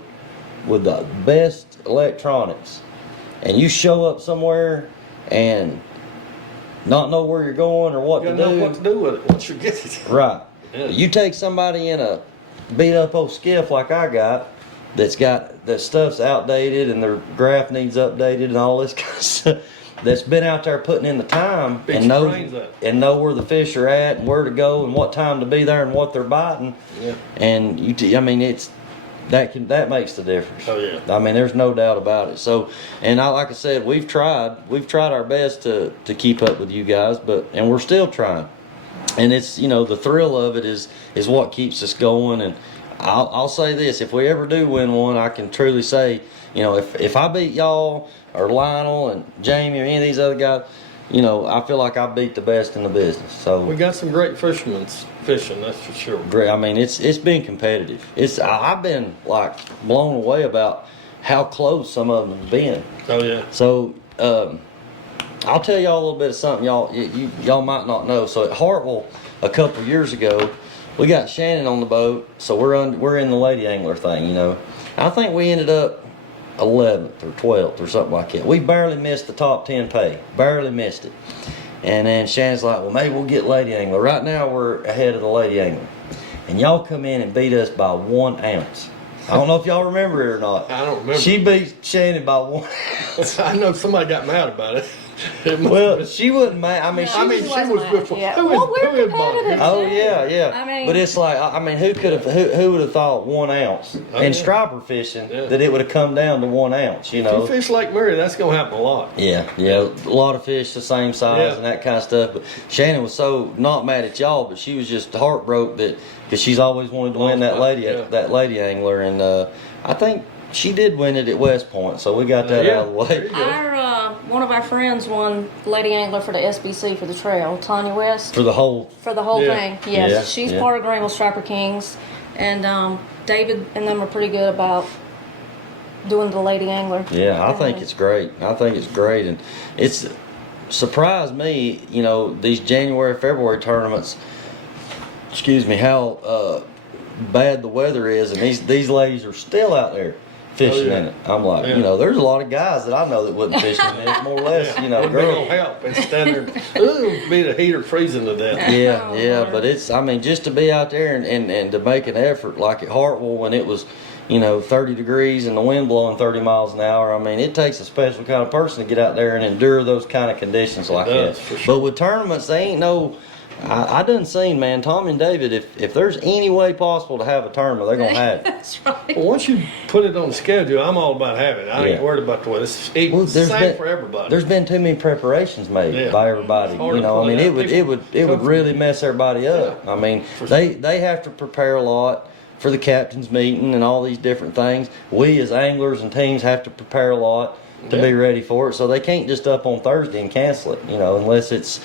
with the best electronics, and you show up somewhere and not know where you're going or what to do. You know what to do with it once you get it. Right. Yeah. You take somebody in a beat up old skiff like I got, that stuff's outdated and their graph needs updated and all this kind of stuff, that's been out there putting in the time and know where the fish are at and where to go and what time to be there and what they're biting. Yeah. And that makes the difference. Oh yeah. I mean, there's no doubt about it. So, and like I said, we've tried our best to keep up with you guys, and we're still trying. And it's, the thrill of it is what keeps us going. And I'll say this, if we ever do win one, I can truly say, if I beat y'all or Lionel and Jamie or any of these other guys, I feel like I beat the best in the business. So we got some great fishermen fishing, that's for sure. Great. I mean, it's been competitive. I've been like blown away about how close some of them have been. Oh yeah. So I'll tell y'all a little bit of something y'all might not know. So at Hartwell a couple years ago, we got Shannon on the boat, so we're in the lady angler thing, I think we ended up 11th or 12th or something like that. We barely missed the top 10 pay, barely missed it. And then Shannon's like, well, maybe we'll get lady angler. Right now we're ahead of the lady angler, and y'all come in and beat us by 1 ounce. I don't know if y'all remember it or not. I don't remember. She beat Shannon by 1 ounce. I know somebody got mad about it. Well, she wasn't mad. I mean, No, she she was wasn't before. mad. Who Well, we're is competitive. Oh yeah. I mean- but it's like, who would have thought 1 ounce in striper fishing that it would have come down to 1 ounce? If you fish Lake Mary, that's gonna happen a lot. Yeah, a lot of fish the same size and that kind of stuff. But Shannon was so not mad at y'all, but she was just heartbroken because she's always wanted to win that lady angler, and I think she did win it at West Point, so we got that out of the way. One of our friends won lady angler for the SBC for the trail, Tanya West. For the whole thing, yes. Yeah, She's part of Greenville Striper Kings, and David and them are pretty good about doing the lady angler. Yeah, I think it's great. And it's surprised me, these January, February tournaments, how bad the weather is, and these ladies are still out there fishing in it. I'm like, there's a lot of guys that I know that wouldn't fish in it, more or less, Girl. girls. Help and stand there. Ooh, be the heater freezing to death. Yeah, but just to be out there and to make an effort like at Hartwell when it was, 30 degrees and the wind blowing 30 miles an hour. I mean, it takes a special kind of person to get out there and endure those kind of conditions like that. For sure. But with tournaments, they ain't no. I done seen, man, Tommy and David, if there's any way possible to have a tournament, they're going to have it. That's right. Well, once you put it on the schedule, I'm all about having it. I ain't worried about the way. It's the same for everybody. There's been too many preparations made by everybody. Hard to I mean, pull it would really mess everybody up. I mean, they have to prepare a lot for the captain's meeting and all these different things. We as anglers and teams have to prepare a lot to be ready for it. So they can't just up on Thursday and cancel it, unless it's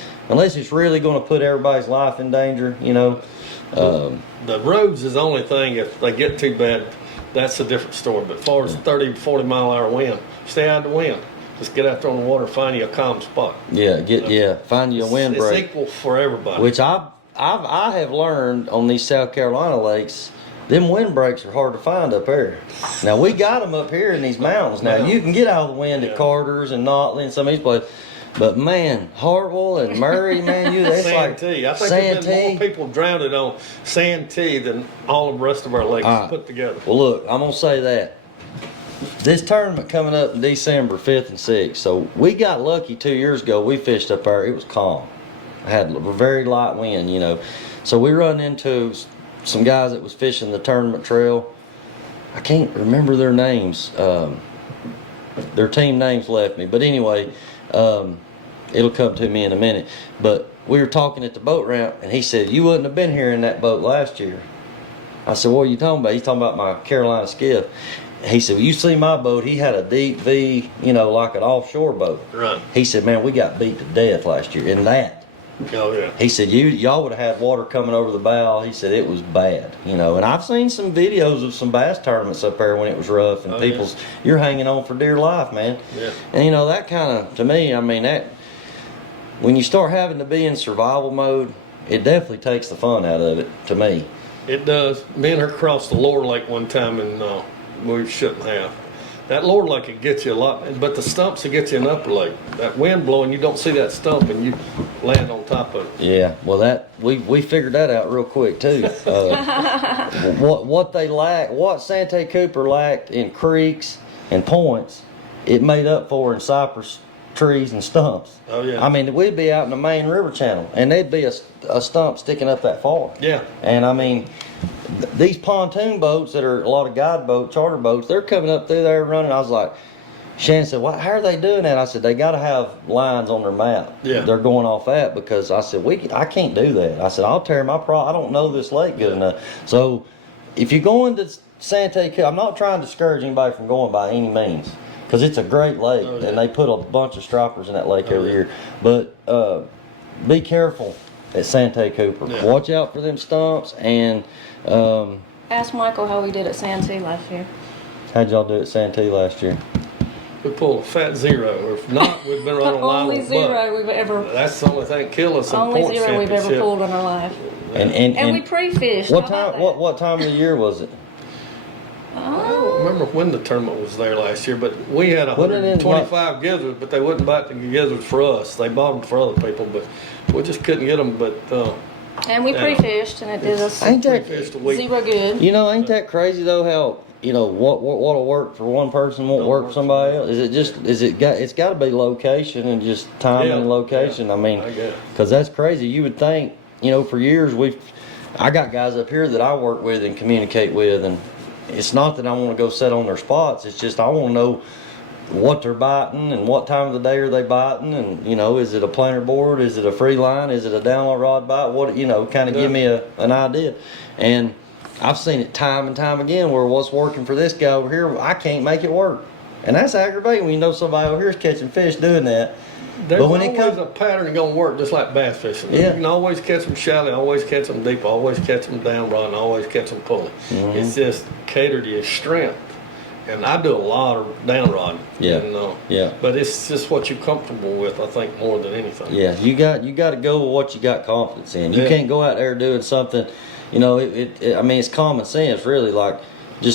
really going to put everybody's life in danger, The roads is the only thing. If they get too bad, that's a different story. But as far as 30 to 40 mile an hour wind, stay out of the wind. Just get out there on the water and find you a calm spot. Find you a windbreak. It's equal for everybody. Which I have learned on these South Carolina lakes. Them windbreaks are hard to find up here. Now, we got them up here in these mountains. Now, you can get out of the wind at Carter's and Notley and some of these places. But, man, Hartwell and Murray, man, that's Santee. like I think there's been more people drowned on Santee than all of the rest of our lakes put together. Well, look, I'm going to say that. This tournament coming up in December 5th and 6th. So, we got lucky 2 years ago. We fished up there. It was calm. I had a very light wind, So, we run into some guys that was fishing the tournament trail. I can't remember their names. Their team names left me. But anyway, it'll come to me in a minute. But we were talking at the boat ramp, and he said, "You wouldn't have been here in that boat last year." I said, "What are you talking about?" He's talking about my Carolina skiff. He said, "Well, you see my boat, he had a deep V, like an offshore boat." Right. He said, "Man, we got beat to death last year in that." Oh, yeah. He said, y'all would have had water coming over the bow. He said it was bad, and I've seen some videos of some bass tournaments up there when it was rough, and you're hanging on for dear life, man. Yeah. And that kind of, to me, I mean, that when you start having to be in survival mode, it definitely takes the fun out of it, to me. It does. Me and her crossed the lower lake one time, and we shouldn't have. That lower lake, it gets you a lot, but the stumps, it gets you an upper lake. That wind blowing, you don't see that stump, and you land on top of it. Yeah, well, we figured that out real quick too. What they lack, what Santee Cooper lacked in creeks and points, it made up for in cypress trees and stumps. Oh yeah. I mean, we'd be out in the main river channel, and there'd be a stump sticking up that far. Yeah. And I mean, these pontoon boats that are a lot of guide boats, charter boats, they're coming up through there running. I was like, Shannon said, how are they doing that? I said, they got to have lines on their map. Yeah. They're going off that because I said, I can't do that. I said, I'll tear my I don't know this lake good enough. So if you're going to Santee Cooper, I'm not trying to discourage anybody from going by any means because it's a great lake and they put a bunch of stripers in that lake every year. But be careful at Santee Cooper. Yeah. Watch out for them stumps and Ask Michael how we did at Santee last year. how'd y'all do at Santee last year? We pulled a fat zero. Or if not, we'd been running a line Only with a buck. zero we've ever. That's the only thing that killed us in Only point zero we've ever championship. pulled in our life. And we pre-fished. What How about time? that? What time of the year was it? I don't remember when the tournament was there last year, but we had Wasn't it in 125 gizzards, but they wouldn't bite the gizzards for us. They bought them for other people, but we just couldn't get them. But And we pre-fished, and it did us Ain't that fished a week. zero good. ain't that crazy though? How what'll work for one person won't work for somebody else? It's got to be location and just time and location. I mean, I guess. because that's crazy. You would think for years I got guys up here that I work with and communicate with, and it's not that I want to go sit on their spots. It's just I want to know what they're biting and what time of the day are they biting, and is it a planer board, is it a free line, is it a download rod bite, what kind of give me an idea. And I've seen it time and time again where what's working for this guy over here, I can't make it work, and that's aggravating when somebody over here is catching fish doing that. There's But when it always comes, a pattern going to work, just like bass fishing. Yeah. You can always catch them shallow, always catch them deep, always catch them down rod, and always catch them pulling. Mm-hmm. It's just catered to your strength. And I do a lot of down rod. Yeah. And, but it's just what you're comfortable with, I think, more than anything. yeah, you got to go with what you got confidence in. You can't go out there doing something. I mean, it's common sense, really. Like,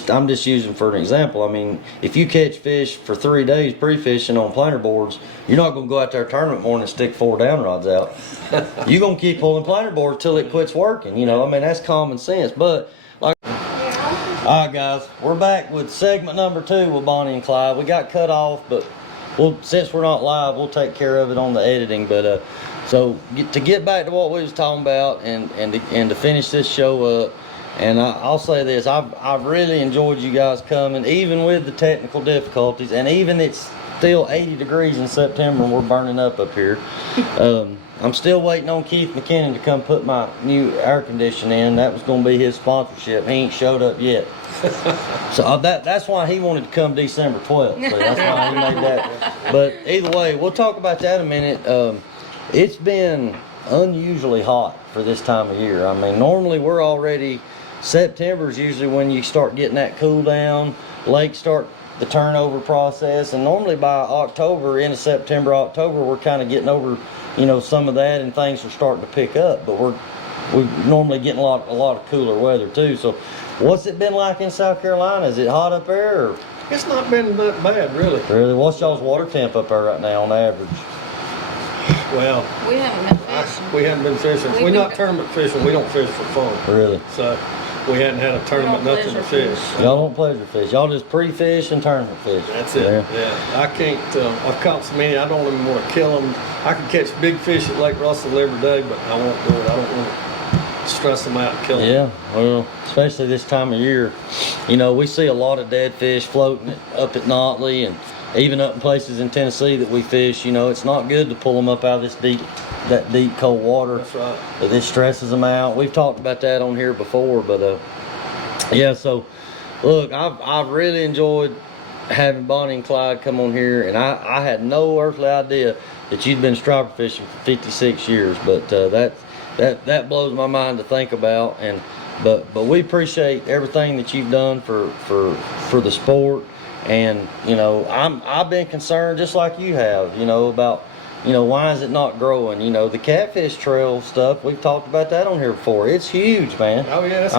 I'm just using for an example. I mean, if you catch fish for 3 days pre-fishing on planer boards, you're not going to go out there tournament morning and stick 4 down rods out. You're going to keep pulling planer boards till it quits working. I mean, that's common sense. But like, All right, guys, we're back with segment number 2 with Bonnie and Clyde. We got cut off, but since we're not live, we'll take care of it on the editing. But so to get back to what we was talking about, and to finish this show up, and I'll say this: I've really enjoyed you guys coming, even with the technical difficulties, and even it's still 80 degrees in September and we're burning up here. I'm still waiting on Keith McKinnon to come put my new air conditioning in. That was going to be his sponsorship. He ain't showed up yet. So that's why he wanted to come December 12th. So that's why he made that. But either way, we'll talk about that in a minute. It's been unusually hot for this time of year. I mean, normally we're already, September's usually when you start getting that cool down, lakes start the turnover process, and normally by October, into September, October, we're kind of getting over, some of that, and things are starting to pick up. But we're normally getting a lot of cooler weather too. So, what's it been like in South Carolina? Is it hot up there? Or? It's not been that bad, really. Really? What's y'all's water temp up there right now on average? Well, We haven't been fishing. we haven't been fishing. We've We're been not go- tournament fishing. We don't fish for fun. Really? So we hadn't had a tournament, don't nothing to pleasure fish. fish. Y'all don't pleasure fish. Y'all just pre-fish and tournament fish. That's it. Yeah. I can't. I've caught so many. I don't even want to kill them. I can catch big fish at Lake Russell every day, but I won't do it. I don't want to stress them out and kill them. Yeah, well, especially this time of year. We see a lot of dead fish floating up at Notley, and even up in places in Tennessee that we fish. It's not good to pull them up out of that deep cold water. That's right. This stresses them out. We've talked about that on here before, but yeah. So, look, I've really enjoyed having Bonnie and Clyde come on here, and I had no earthly idea that you'd been striper fishing for 56 years, but that blows my mind to think about. But we appreciate everything that you've done for the sport, and I've been concerned just like you have, about why is it not growing? The catfish trail stuff, we've talked about that on here before. It's huge, man. Oh yeah.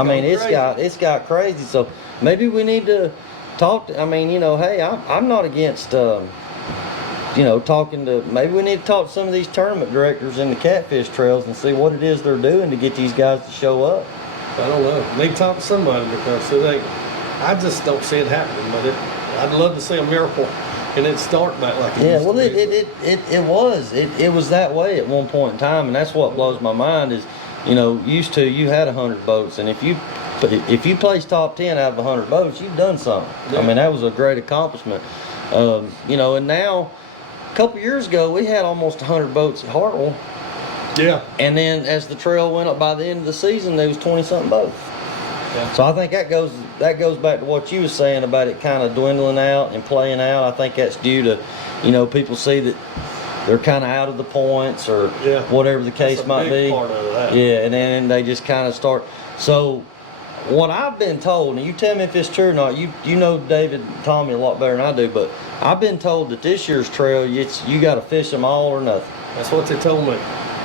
It's got crazy. So maybe we need to talk to, hey, I'm not against talking to, maybe we need to talk to some of these tournament directors in the catfish trails and see what it is they're doing to get these guys to show up. I don't know. Need to talk to somebody because I just don't see it happening. But I'd love to see a miracle and it start back like it used Well, to be. it was that way at one point in time, and that's what blows my mind is, used to you had 100 boats, and if you placed top 10 out of 100 boats, you've done something. Yeah. I mean, that was a great accomplishment. And now, a couple years ago, we had almost 100 boats at Hartwell, Yeah. and then as the trail went up by the end of the season, there was 20-something boats. Yeah. So I think that goes back to what you were saying about it kind of dwindling out and playing out. I think that's due to, people see that they're kind of out of the points or Yeah. whatever the case That's a might big be. part of that. Yeah, and then they just kind of start. So what I've been told, and you tell me if it's true or not. You know David and Tommy a lot better than I do, but I've been told that this year's trail, you got to fish them all or nothing. That's what they told me.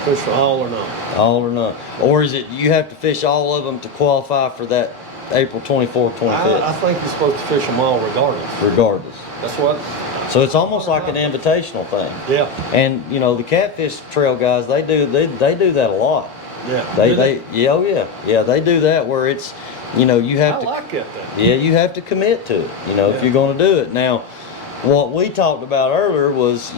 Fish for all or none. All or none. Or is it you have to fish all of them to qualify for that April 24th, 25th? I think you're supposed to fish them all regardless. Regardless. That's what. So it's almost like an invitational thing. Yeah. And the catfish trail guys, they do that a lot. Yeah. They they do that where it's you have I to like it then. yeah, you have to commit to it, if you're going to do it. Now, what we talked about earlier was,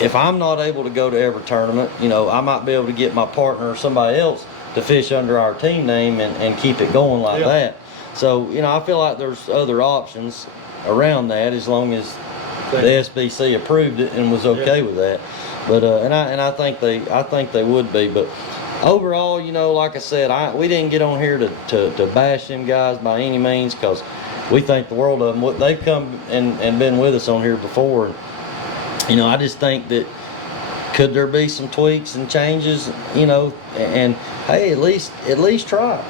if I'm not able to go to every tournament, I might be able to get my partner or somebody else to fish under our team name and keep it going like Yeah. that. So, I feel like there's other options around that as long as the SBC approved it and was okay with that. But and I think they would be. But overall, like I said, we didn't get on here to bash them guys by any means, because we think the world of them. They've come and been with us on here before. And, I just think that could there be some tweaks and changes, and hey, at least try.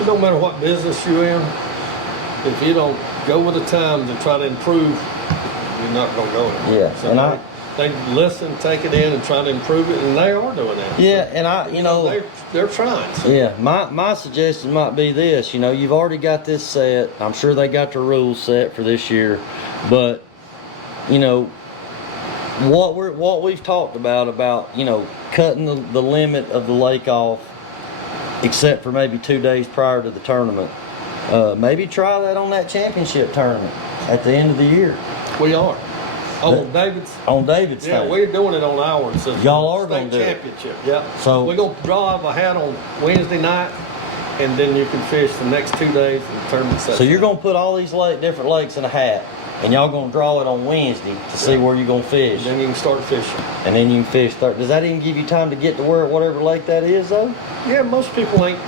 It don't matter what business you're in. If you don't go with the times and try to improve, you're not going to go anywhere. Yeah, So and they listen, take it in, and try to improve it, and they are doing that. Yeah, and they're trying. So. Yeah, my suggestion might be this. You've already got this set. I'm sure they got the rules set for this year, but what we've talked about cutting the limit of the lake off except for maybe 2 days prior to the tournament. Maybe try that on that championship tournament at the end of the year. We are. Oh, David's. On David's Yeah, thing. we're doing it on ours. So Y'all are state gonna do it. championship. Yep. So- we're gonna draw up a hat on Wednesday night, and then you can fish the next 2 days and the tournament. So you're gonna put all these different lakes in a hat, and y'all gonna draw it on Wednesday to see where you're gonna fish, Then you can start fishing. and then you can fish. Does that even give you time to get to whatever lake that is, though? Yeah, most people ain't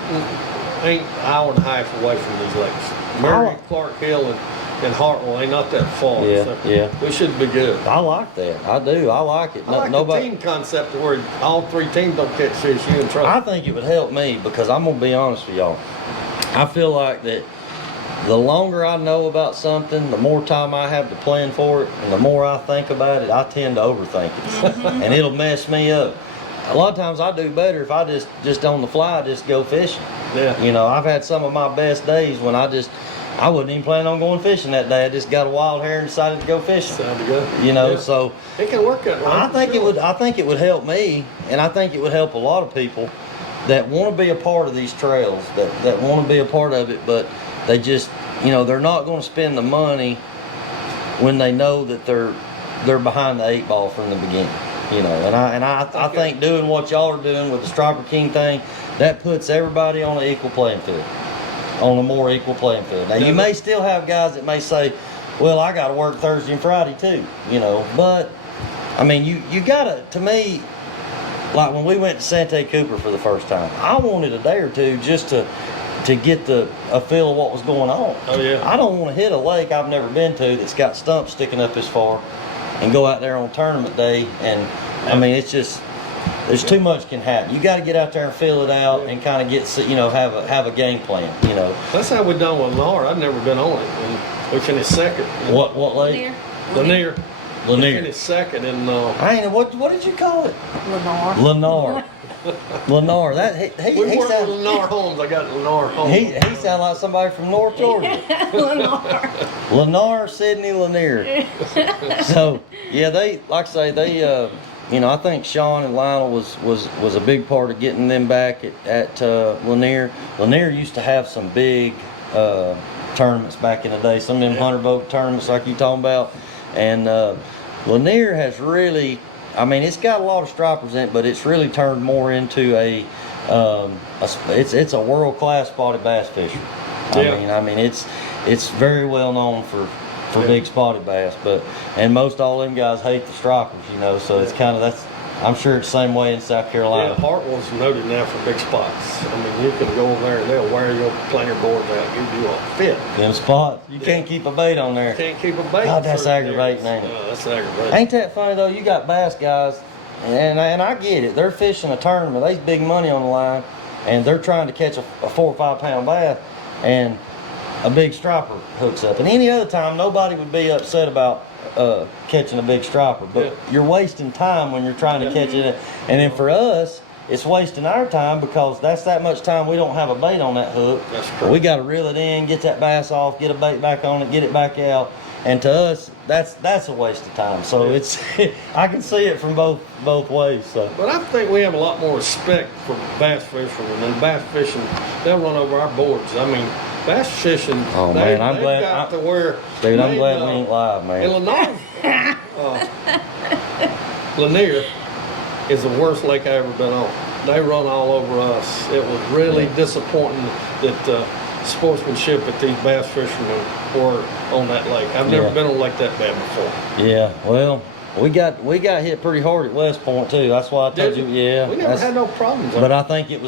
an hour and a half away from these lakes. Mary, Clark Hill, and Hartwell ain't not that far. Yeah, so yeah. We should be good. I like that. I do. I like it. I like the team concept where all 3 teams don't catch fish. You in trouble. I think it would help me because I'm gonna be honest with y'all. I feel like that the longer I know about something, the more time I have to plan for it, and the more I think about it, I tend to overthink it, and it'll mess me up. A lot of times I do better if I just on the fly just go fishing. Yeah. You know, I've had some of my best days when I wasn't even planning on going fishing that day. I just got a wild hair and decided to go fishing. Time to go. You know, Yeah. so It can work that way. I think sure. I think it would help me, and I think it would help a lot of people that want to be a part of these trails, that want to be a part of it, but they just, they're not going to spend the money when they know that they're behind the 8 ball from the beginning. And I think doing what y'all are doing with the Striper King thing, that puts everybody on an equal playing field, on a more equal playing field. Now you may still have guys that may say, well, I got to work Thursday and Friday too, but I mean, you gotta, to me, like when we went to Sante Cooper for the first time, I wanted a day or two just to get a feel of what was going on. Oh, yeah. I don't want to hit a lake I've never been to that's got stumps sticking up this far and go out there on tournament day, and I mean, it's just, there's too much can happen. You got to get out there and feel it out and kind of get, have a game plan, That's how we done with Lenore. I've never been on it. And we finished second. What lake? Lanier. We Lanier. finished second in I ain't know, what did you call it? Lenore. Lenore. Lenore. That We he worked with sound, Lenore Holmes. I got Lenore Holmes. he sound like somebody from North Georgia. Lenore. Lenore, Sydney, Lanier. So yeah, they, like I say, they I think Sean and Lionel was a big part of getting them back at Lanier. Lanier used to have some big tournaments back in the day, some of them 100-boat tournaments like you talking about, and Lanier has really, I mean, it's got a lot of stripers in it, but it's really turned more into it's a world-class spotted bass fishery. Yeah. I mean it's very well known for big spotted bass, and most all them guys hate the stripers, so it's kind of, that's, I'm sure it's the same way in South Carolina. Yeah, Hartwell's noted now for big spots. I mean, you can go over there and they'll wear your planer boards out, give you a fit. Them spots, you can't keep a bait on there. Can't keep a bait. God, that's for aggravating, areas. ain't it? That's aggravating. Ain't that funny though? You got bass guys, and I get it. They're fishing a tournament. There's big money on the line, and they're trying to catch a 4 or 5 pound bass, and a big striper hooks up. And any other time, nobody would be upset about catching a big striper, but Yeah. you're wasting time when you're trying to catch it. And then for us, it's wasting our time because that's that much time we don't have a bait on that hook. That's true. We got to reel it in, get that bass off, get a bait back on it, get it back out. And to us, that's a waste of time. So Yeah. it's I can see it from both ways. So But I think we have a lot more respect for bass fishermen than bass fishing. They'll run over our boards. I mean, bass fishing, Oh, they, man, I'm they've glad- got to where... dude, I'm they, glad we ain't live, man. And Lenore, Lanier is the worst lake I ever been on. They run all over us. It was really disappointing that sportsmanship at these bass fishermen were on that lake. I've never Yeah. been on a lake that bad before. Yeah, well, we got hit pretty hard at West Point too. That's why I told Did you. you? Yeah, We never that's- had no problems. But I think it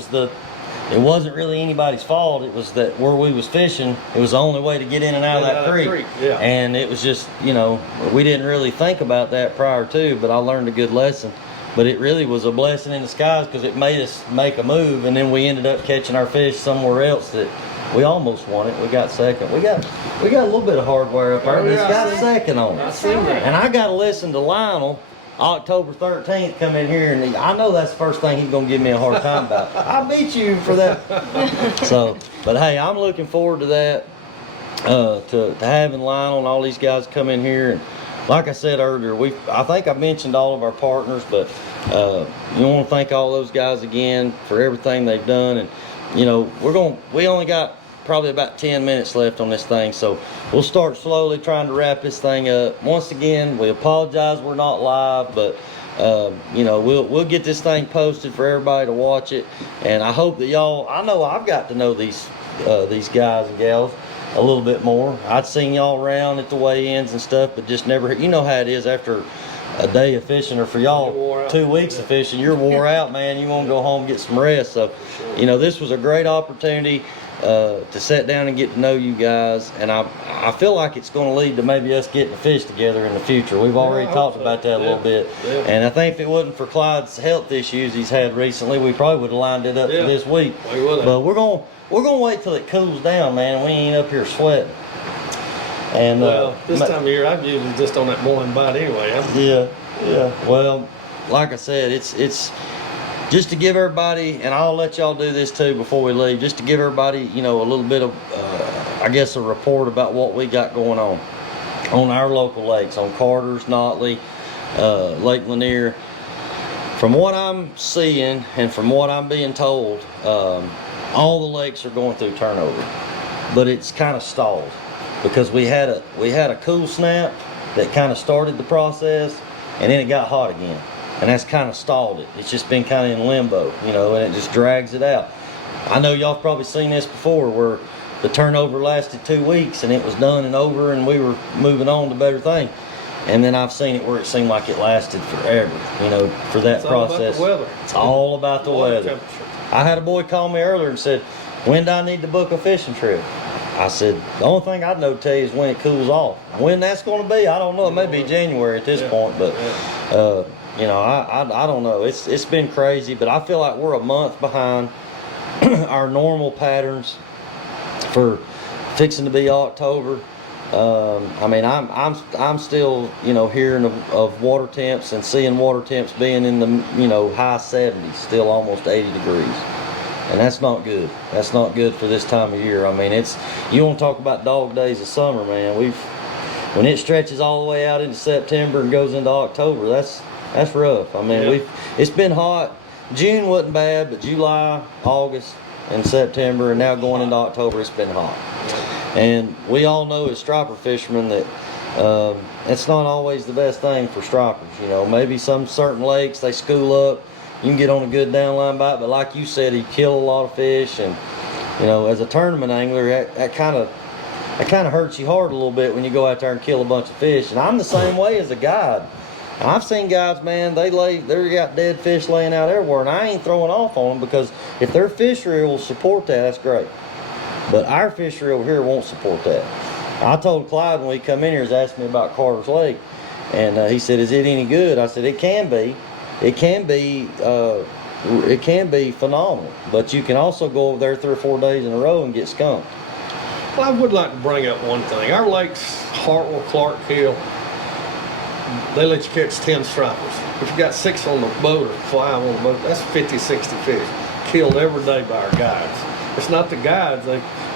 wasn't really anybody's fault. It was that where we was fishing, it was the only way to get in and out of that creek. Yeah. And it was just, we didn't really think about that prior to, but I learned a good lesson. But it really was a blessing in disguise because it made us make a move, and then we ended up catching our fish somewhere else that we almost won it. We got second. We got a little bit of hardware up there, but it's got second on I it. seen that. And I got to listen to Lionel October 13th come in here, and I know that's the first thing he's going to give me a hard time about. I beat you for that. So, but hey, I'm looking forward to that, to having Lionel and all these guys come in here. And like I said earlier, I think I mentioned all of our partners, but you want to thank all those guys again for everything they've done. And you know, we only got probably about 10 minutes left on this thing, so we'll start slowly trying to wrap this thing up. Once again, we apologize we're not live, but you know, we'll get this thing posted for everybody to watch it, and I hope that y'all, I know I've got to know these guys and gals a little bit more. I'd seen y'all around at the weigh-ins and stuff, but just never, you know how it is after a day of fishing, or for y'all 2 weeks of fishing, you're wore out, man. You want to go home and get some rest. So, you know, this was a great opportunity to sit down and get to know you guys, and I feel like it's going to lead to maybe us getting to fish together in the future. We've already talked about that a little bit, and I think if it wasn't for Clyde's health issues he's had recently, we probably would have lined it up for this week. But we're gonna wait till it cools down, man. We ain't up here sweating. And well, this time of year, I'm usually just on that morning bite anyway. Yeah. Well, like I said, it's just to give everybody, and I'll let y'all do this too before we leave, just to give everybody, you know, a little bit of, I guess, a report about what we got going on our local lakes, on Carter's, Notley, Lake Lanier. From what I'm seeing and from what I'm being told, all the lakes are going through turnover, but it's kind of stalled because we had a cool snap that kind of started the process, and then it got hot again, and that's kind of stalled it. It's just been kind of in limbo, you know, and it just drags it out. I know y'all probably seen this before, where the turnover lasted 2 weeks and it was done and over, and we were moving on to better things. And then I've seen it where it seemed like it lasted forever, you know, for that process. All about the weather. It's all about the weather. I had a boy call me earlier and said, when do I need to book a fishing trip? I said, the only thing I'd know to tell you is when it cools off. When that's going to be, I don't know. It may be January at this point, but you know, I don't know. It's been crazy, but I feel like we're a month behind our normal patterns for fixing to be October. I mean, I'm still, you know, hearing of water temps and seeing water temps being in the, you know, high 70s, still almost 80 degrees. And that's not good. That's not good for this time of year. I mean, you want to talk about dog days of summer, man. When it stretches all the way out into September and goes into October, that's rough. I mean, it's been hot. June wasn't bad, but July, August, and September, and now going into October, it's been hot. And we all know as striper fishermen that it's not always the best thing for stripers. You know, maybe some certain lakes, they school up, you can get on a good downline bite, but like you said, you kill a lot of fish, and you know, as a tournament angler, that kind of hurts you hard a little bit when you go out there and kill a bunch of fish. And I'm the same way as a guide. I've seen guys, man, they got dead fish laying out everywhere, and I ain't throwing off on them, because if their fishery will support that, that's great. But our fishery over here won't support that. I told Clyde when we come in here, he's asked me about Carter's Lake, and he said, is it any good? I said, it can be. It can be phenomenal, but you can also go over there 3 or 4 days in a row and get skunked. Well, I would like to bring up one thing. Our lakes, Hartwell, Clark Hill, they let you catch 10 stripers. If you got 6 on the boat or 5 on the boat, that's 50, 60 fish killed every day by our guides. It's not the guides,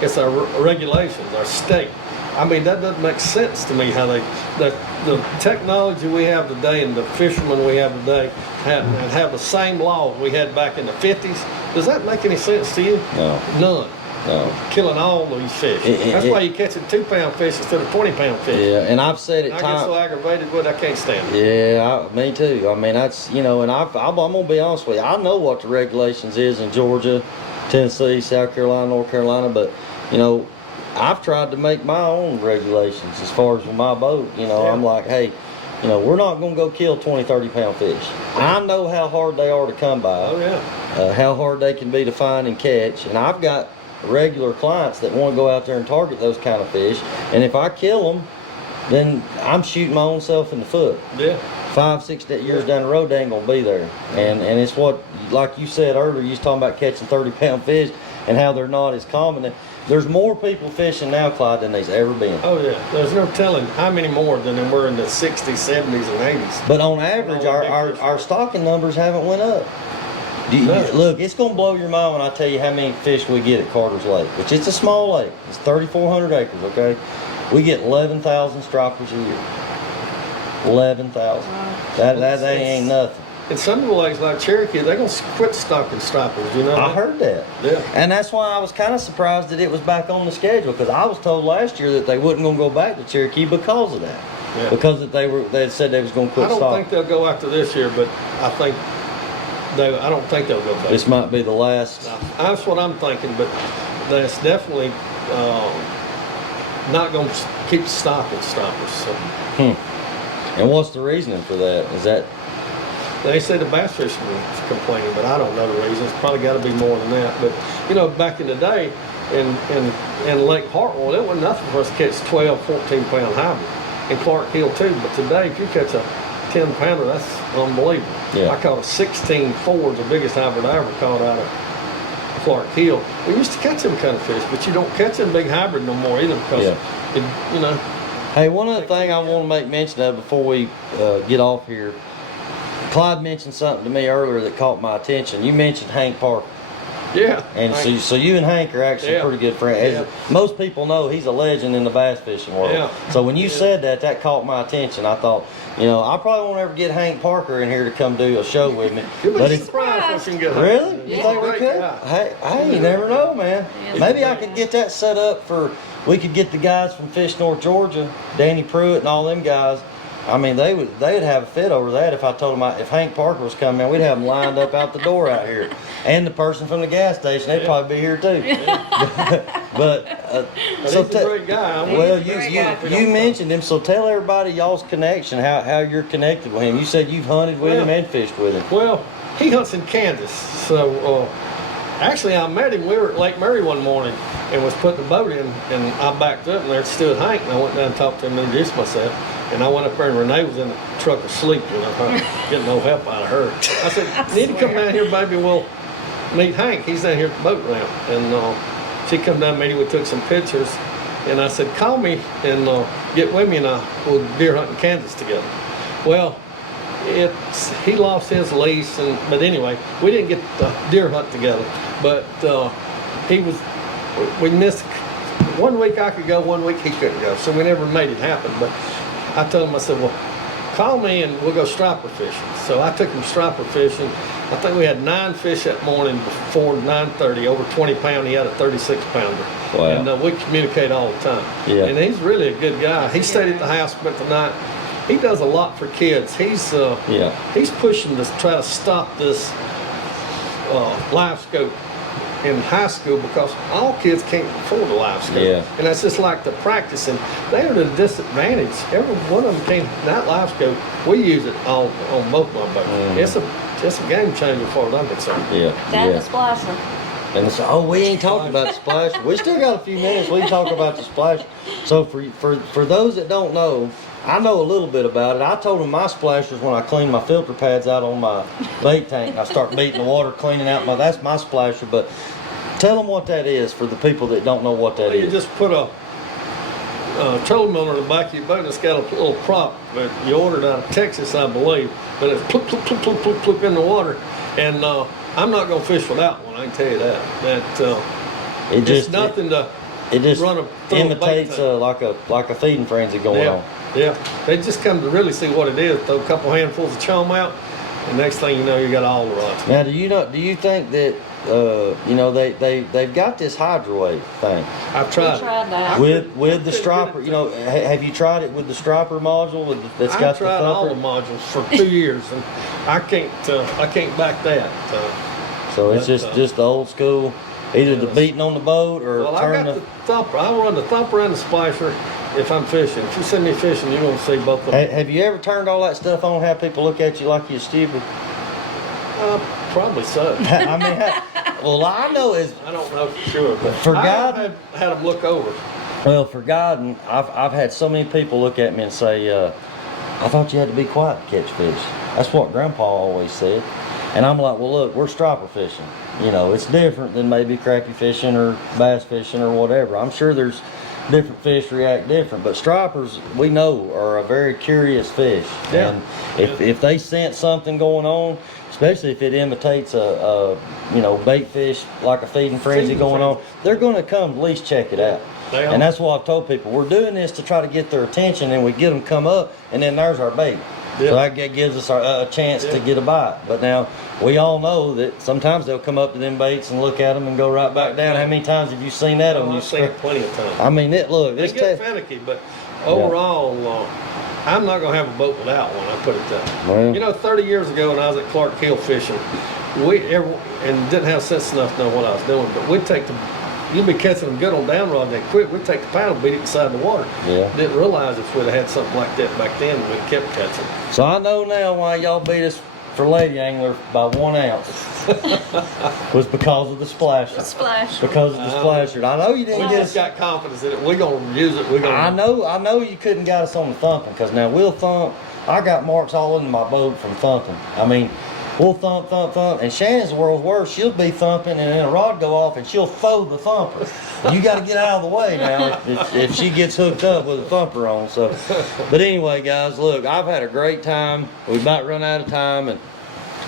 it's our regulations, our state. I mean, that doesn't make sense to me how the technology we have today and the fishermen we have today have the same laws we had back in the 50s. Does that make any sense to you? No. None. No. Killing all these fish. That's why you're catching 2-pound fish instead of 20-pound fish. Yeah, and I've said it. I get so aggravated with it, I can't stand it. Yeah, me too. I mean, that's, you know, and I'm gonna be honest with you. I know what the regulations is in Georgia, Tennessee, South Carolina, North Carolina, but you know, I've tried to make my own regulations as far as with my boat. You know, I'm like, hey, you know, we're not going to go kill 20, 30-pound fish. I know how hard they are to come by. Oh, yeah. How hard they can be to find and catch. And I've got regular clients that want to go out there and target those kind of fish. And if I kill them, then I'm shooting my own self in the foot. Yeah. 5, 6 years down the road, they ain't going to be there. And it's what, like you said earlier, you was talking about catching 30-pound fish and how they're not as common. There's more people fishing now, Clyde, than there's ever been. Oh, yeah. There's no telling how many more than there were in the 60s, 70s, and 80s. But on average, our stocking numbers haven't went up. Look, it's going to blow your mind when I tell you how many fish we get at Carter's Lake, which it's a small lake. It's 3,400 acres, okay? We get 11,000 stripers a year. 11,000. That ain't nothing. in some of the lakes like Cherokee, they're gonna quit stocking stripers. You know. I heard that. Yeah. And that's why I was kind of surprised that it was back on the schedule, because I was told last year that they wasn't going to go back to Cherokee because of that. Yeah. Because that they had said they was going to I quit don't stock. think they'll go after this year, but I don't think they'll go back. This might be the last. That's what I'm thinking, but that's definitely not going to keep stocking stripers. So. And what's the reasoning for that? Is that They say the bass fishermen is complaining, but I don't know the reason. It's probably got to be more than that. But you know, back in the day, in Lake Hartwell, it wasn't nothing for us to catch 12, 14-pound hybrid. In Clark Hill too. But today, if you catch a 10-pounder, that's unbelievable. Yeah. I caught a 16-4, the biggest hybrid I ever caught out of Clark Hill. We used to catch them kind of fish, but you don't catch them big hybrid no more either because, you know. Hey, one other thing I want to make mention of before we get off here. Clyde mentioned something to me earlier that caught my attention. You mentioned Hank Parker. Yeah. And so you and Hank are actually pretty good friends. As most people know, he's a legend in the bass fishing world. Yeah. So when you said that, that caught my attention. I thought, you know, I probably won't ever get Hank Parker in here to come do a show with me. You'll be But it's surprised if you can get Hank. really? You think we Great could? guy. Hey, you never know, man. Yeah. Maybe I could get that set up for. We could get the guys from Fish North Georgia, Danny Pruitt and all them guys. I mean, they'd have a fit over that if I told them if Hank Parker was coming in, we'd have them lined up out the door out here, and the person from the gas station, they'd probably be here too. But He's a great guy. Well, Great you mentioned him, so tell everybody y'all's connection, how you're connected with him. You said you've hunted with him and fished with him. Well, he hunts in Kansas, so actually I met him. We were at Lake Murray one morning and was putting the boat in, and I backed up and there stood Hank, and I went down and talked to him and introduced myself. And I went up there and Renee was in the truck asleep, you know, getting no help out of her. I said, you need to come down here, baby, we'll meet Hank. He's down here at the boat ramp. And she come down, meeting, we took some pictures. And I said, call me and get with me and we'll deer hunt in Kansas together. Well, he lost his lease, but anyway, we didn't get the deer hunt together. But we missed, 1 week I could go, 1 week he couldn't go. So we never made it happen. But I told him, I said, well, call me and we'll go striper fishing. So I took him striper fishing. I think we had 9 fish that morning before 9:30, over 20 pound. He had a 36-pounder. Wow. And we communicate all the time. Yeah. And he's really a good guy. He stayed at the house, spent the night. He does a lot for kids. He's pushing to try to stop this live scope in high school because all kids can't afford a live scope. Yeah. And that's just like the practicing. They're at a disadvantage. Every one of them can't, that live scope, we use it on both my boats. It's a game changer as far as I'm concerned. That the splasher. And it's, we ain't talking about the splash. We still got a few minutes. We can talk about the splash. So for those that don't know, I know a little bit about it. I told them my splashers when I clean my filter pads out on my bait tank. I start beating the water, cleaning out that's my splasher. But tell them what that is for the people that don't know what that is. You just put a trolling motor in the back of your boat. It's got a little prop that you ordered out of Texas, I believe. But it's plop, plop, plop, plop, plop, plop in the water. And I'm not going to fish without one, I can tell you that. It's nothing to it just run imitates like a feeding frenzy going on. Yeah, they just come to really see what it is. Throw a couple handfuls of chum out, and next thing you know, you got all the rods. Now, do you think that they've got this hydrowave thing? I've tried. We tried that. With the striper, have you tried it with the striper module? That's got I've tried all the modules for 2 years, and I can't back that. So it's just the old school, either the beating on the boat or I got the thumper. I run the thumper and the splasher if I'm fishing. If you send me fishing, you're gonna see both of them. Have you ever turned all that stuff on? Have people look at you like you're stupid? Probably so. I mean, well, I know is I don't know for sure, but for God. I had them look over. Well, for God, and I've had so many people look at me and say, I thought you had to be quiet to catch fish. That's what Grandpa always said. And I'm like, well, look, we're striper fishing. It's different than maybe crappie fishing or bass fishing or whatever. I'm sure there's different fish react different, but stripers, we know, are a very curious fish. Yeah. And if they sense something going on, especially if it imitates a bait fish like a feeding frenzy going on, they're going to come at least check it out. And that's why I've told people, we're doing this to try to get their attention, and we get them come up, and then there's our bait. Yeah. So that gives us a chance to get a bite. But now, we all know that sometimes they'll come up to them baits and look at them and go right back down. How many times have you seen that on you? I've seen it plenty of times. I mean, look, They this get finicky, but overall, I'm not gonna have a boat without one. I put it that way. Well. You know, 30 years ago when I was at Clark Hill fishing, and didn't have sense enough to know what I was doing, but you'd be catching them good on down rod, and they quit. We'd take the paddle, beat it inside the water. Yeah. Didn't realize if we'd have had something like that back then, we kept catching. So I know now why y'all beat us for lady angler by 1 ounce was because of the splasher. Splash. Because of the splasher. I know you We didn't get just us. got confidence in it. We're gonna use it. We're gonna. I know you couldn't got us on the thumping because now we'll thump. I got marks all in my boat from thumping. I mean, we'll thump, and Shannon's the world's worst. She'll be thumping and then a rod go off and she'll fold the thumper. You got to get out of the way now if she gets hooked up with a thumper on. So, but anyway, guys, look, I've had a great time. We about run out of time, and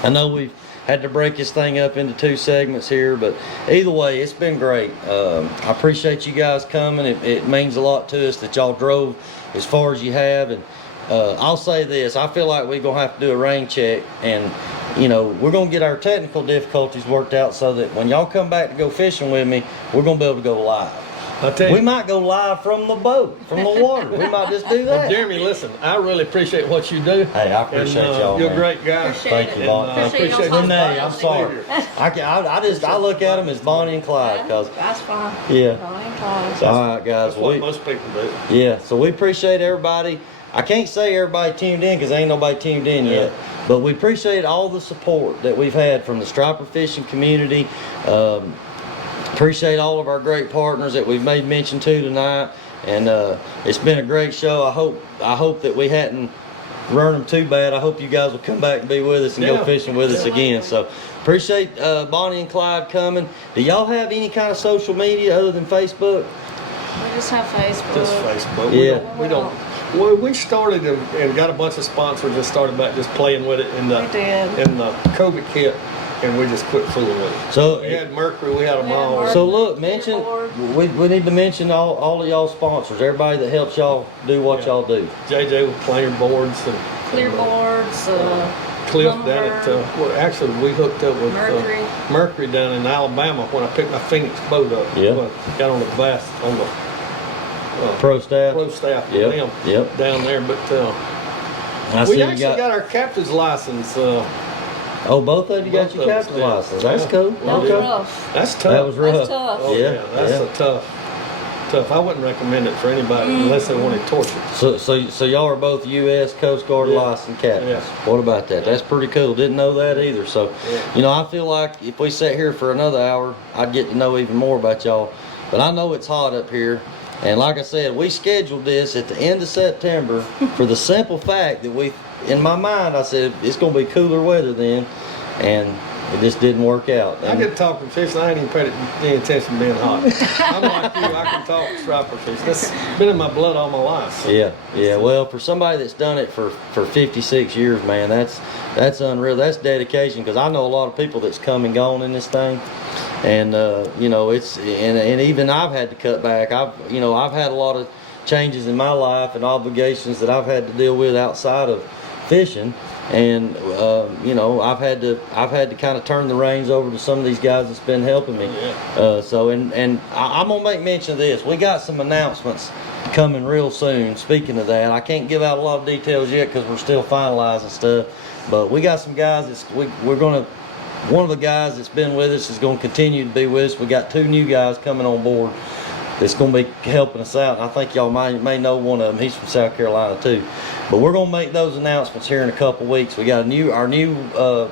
I know we've had to break this thing up into 2 segments here, but either way, it's been great. I appreciate you guys coming. It means a lot to us that y'all drove as far as you have, and I'll say this, I feel like we're going to have to do a rain check, and you know, we're going to get our technical difficulties worked out so that when y'all come back to go fishing with me, we're going to be able to go live. I'll tell you. We might go live from the boat, from the water. We might just do Well, that. Jeremy, listen, I really appreciate what you do. Hey, I appreciate y'all, You're man. a great guy. Appreciate Thank it. you, Bonnie. And, I Appreciate appreciate y'all's Renee, I'm hospitality. sorry. I look at them as Bonnie and Clyde, because That's fine. Yeah. Bonnie and Clyde. all right, guys. That's what most people do. Yeah, so we appreciate everybody. I can't say everybody tuned in because ain't nobody tuned in yet, but we appreciate all the support that we've had from the striper fishing community. Appreciate all of our great partners that we've made mention to tonight, and it's been a great show. I hope that we hadn't run them too bad. I hope you guys will come back and be with us and go fishing with us again. So appreciate Bonnie and Clyde coming. Do y'all have any kind of social media other than Facebook? We just have Facebook. Just Facebook. Yeah. We don't. Well, we started and got a bunch of sponsors and started back just playing with it in the We did. in the COVID kit, and we just quit fooling with it. So We had Mercury, we had them Yeah, all. Mercury. So look, mention, we need to mention all of y'all sponsors, everybody that helps y'all do what y'all do. JJ with planer boards and Clear boards, Cliff down at, lumber. well, actually we hooked up with Mercury. Mercury down in Alabama when I picked my Phoenix boat up. Yeah. Well, got on the bass on the Pro staff. pro staff with Yep, them yep. down there. But I see we you actually got our captain's license. oh, both of you got both your of us captain's did. license. That's Yeah. cool. That was Okay. rough. That's tough. That was rough. That's tough. Oh yeah, that's yeah. a tough. I wouldn't recommend it for anybody unless they wanted torture. So y'all are both U.S. Coast Guard Yeah. licensed captains. Yeah. What about that? That's pretty cool. Didn't know that either. So, Yeah. you know, I feel like if we sat here for another hour, I'd get to know even more about y'all. But I know it's hot up here. And like I said, we scheduled this at the end of September for the simple fact that in my mind, I said, it's going to be cooler weather then. And it just didn't work out. I And get talking fish, and I ain't even paid any attention to being hot. I'm like you, I can talk striper fish. That's been in my blood all my life. So. yeah. Well, for somebody that's done it for 56 years, man, that's unreal. That's dedication, because I know a lot of people that's come and gone in this thing. And you know, and even I've had to cut back. I've had a lot of changes in my life and obligations that I've had to deal with outside of fishing, and you know, I've had to kind of turn the reins over to some of these guys that's been helping me. So I'm gonna make mention of this. We got some announcements coming real soon. Speaking of that, I can't give out a lot of details yet because we're still finalizing stuff. But we got some guys we're gonna. One of the guys that's been with us is going to continue to be with us. We got 2 new guys coming on board that's going to be helping us out. And I think y'all may know one of them. He's from South Carolina too. But we're going to make those announcements here in a couple weeks. We got our new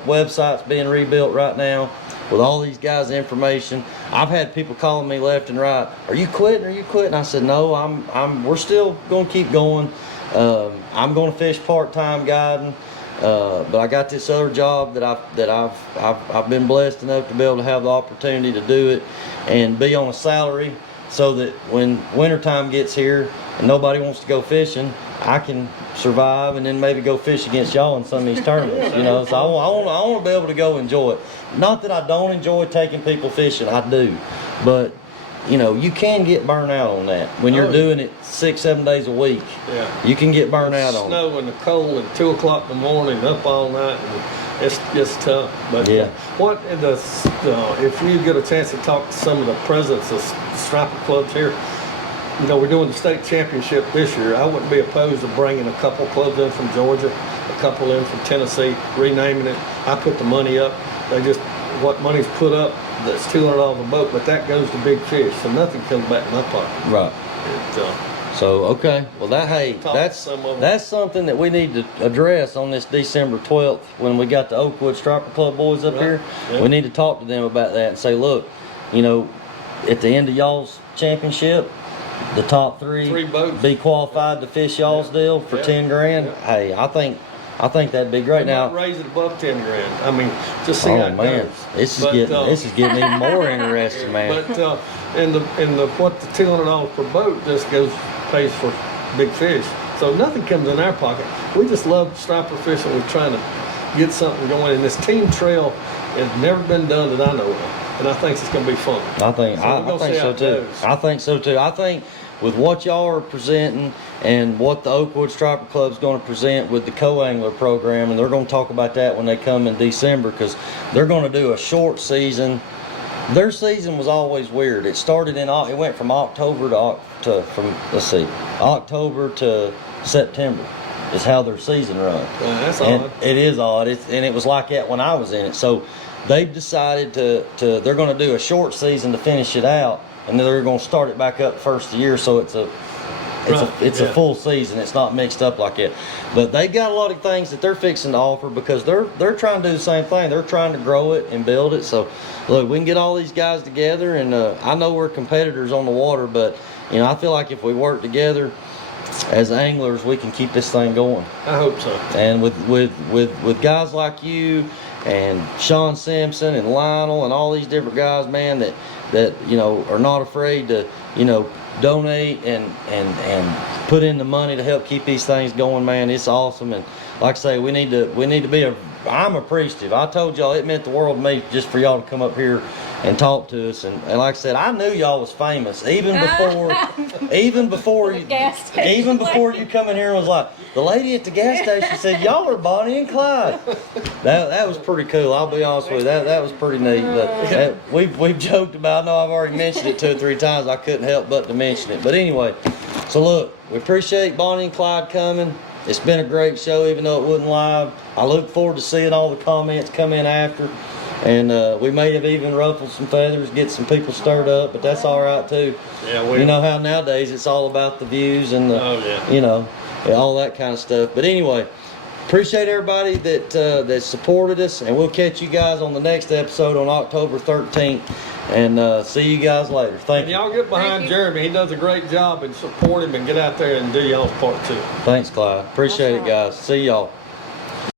website's being rebuilt right now with all these guys' information. I've had people calling me left and right. Are you quitting? Are you quitting? I said, no, we're still going to keep going. I'm going to fish part-time guiding. But I got this other job that I've been blessed enough to be able to have the opportunity to do it and be on a salary, so that when wintertime gets here and nobody wants to go fishing, I can survive and then maybe go fish against y'all in some of these tournaments, you know. So I want to be able to go enjoy it. Not that I don't enjoy taking people fishing, I do, but you know, you can get burnt out on that when you're Oh, doing it 6-7 days a week. Yeah. You can get burnt out on it. Snow and the cold and 2 o'clock in the morning, up all night, and it's tough. But Yeah. what in the if you get a chance to talk to some of the presidents of striper clubs here, you know, we're doing the state championship this year. I wouldn't be opposed to bringing a couple clubs in from Georgia, a couple in from Tennessee, renaming it. I put the money up. They just, what money's put up, that's $200 a boat, but that goes to big fish, so nothing comes back in my pocket. Right. It, So, okay. Well, that's some of them. that's something that we need to address on this December 12th when we got the Oakwood Striper Club boys up Right. here. Yeah. We need to talk to them about that and say, look, you know, at the end of y'all's championship, the top Three boats. be qualified to fish y'all's deal for Yeah. 10 grand. Yeah. Hey, I think that'd be great. We Now, might raise it above 10 grand. I mean, just see how oh it man, goes. this is But, getting even more interesting, man. But in the what the $200 per boat just pays for big fish. So nothing comes in our pocket. We just love striper fishing. We're trying to get something going, and this team trail has never been done that I know of, and I think it's going to be fun. I think So we're I gonna think see so how it too. goes. I think so too. I think with what y'all are presenting and what the Oakwood Striper Club's going to present with the co-angler program, and they're going to talk about that when they come in December, because they're going to do a short season. Their season was always weird. It started it went from October October to September is how their season runs. That's And odd. it is odd. And it was like that when I was in it. So they've decided they're going to do a short season to finish it out, and then they're going to start it back up first of the year. So it's a Yeah. full season. It's not mixed up like that. But they got a lot of things that they're fixing to offer, because they're trying to do the same thing. They're trying to grow it and build it. So look, we can get all these guys together, and I know we're competitors on the water, but you know, I feel like if we work together as anglers, we can keep this thing going. I hope so. And with guys like you and Sean Simpson and Lionel and all these different guys, man, that you know are not afraid to, you know, donate and put in the money to help keep these things going, man, it's awesome. And like I say, we need to be I'm appreciative. I told y'all it meant the world to me just for y'all to come up here and talk to us. And like I said, I knew y'all was famous even before The gas station even before you come in here and was like, the lady at the gas station said y'all are Bonnie and Clyde. That was pretty cool. I'll be honest with you. That was pretty neat. But we've joked about. I know I've already mentioned it 2 or 3 times. I couldn't help but to mention it. But anyway, so look, we appreciate Bonnie and Clyde coming. It's been a great show, even though it wasn't live. I look forward to seeing all the comments come in after. And we may have even ruffled some feathers, get some people stirred up, but that's all right too. Yeah, You know how nowadays it's all about the views and the, Oh, yeah. you know, all that kind of stuff. But anyway, appreciate everybody that supported us, and we'll catch you guys on the next episode on October 13th. And see you guys later. Thank And you. y'all get behind Thank you. Jeremy. He does a great job, and support him and get out there and do y'all's part too. Thanks, Clyde. Appreciate it, guys. See y'all.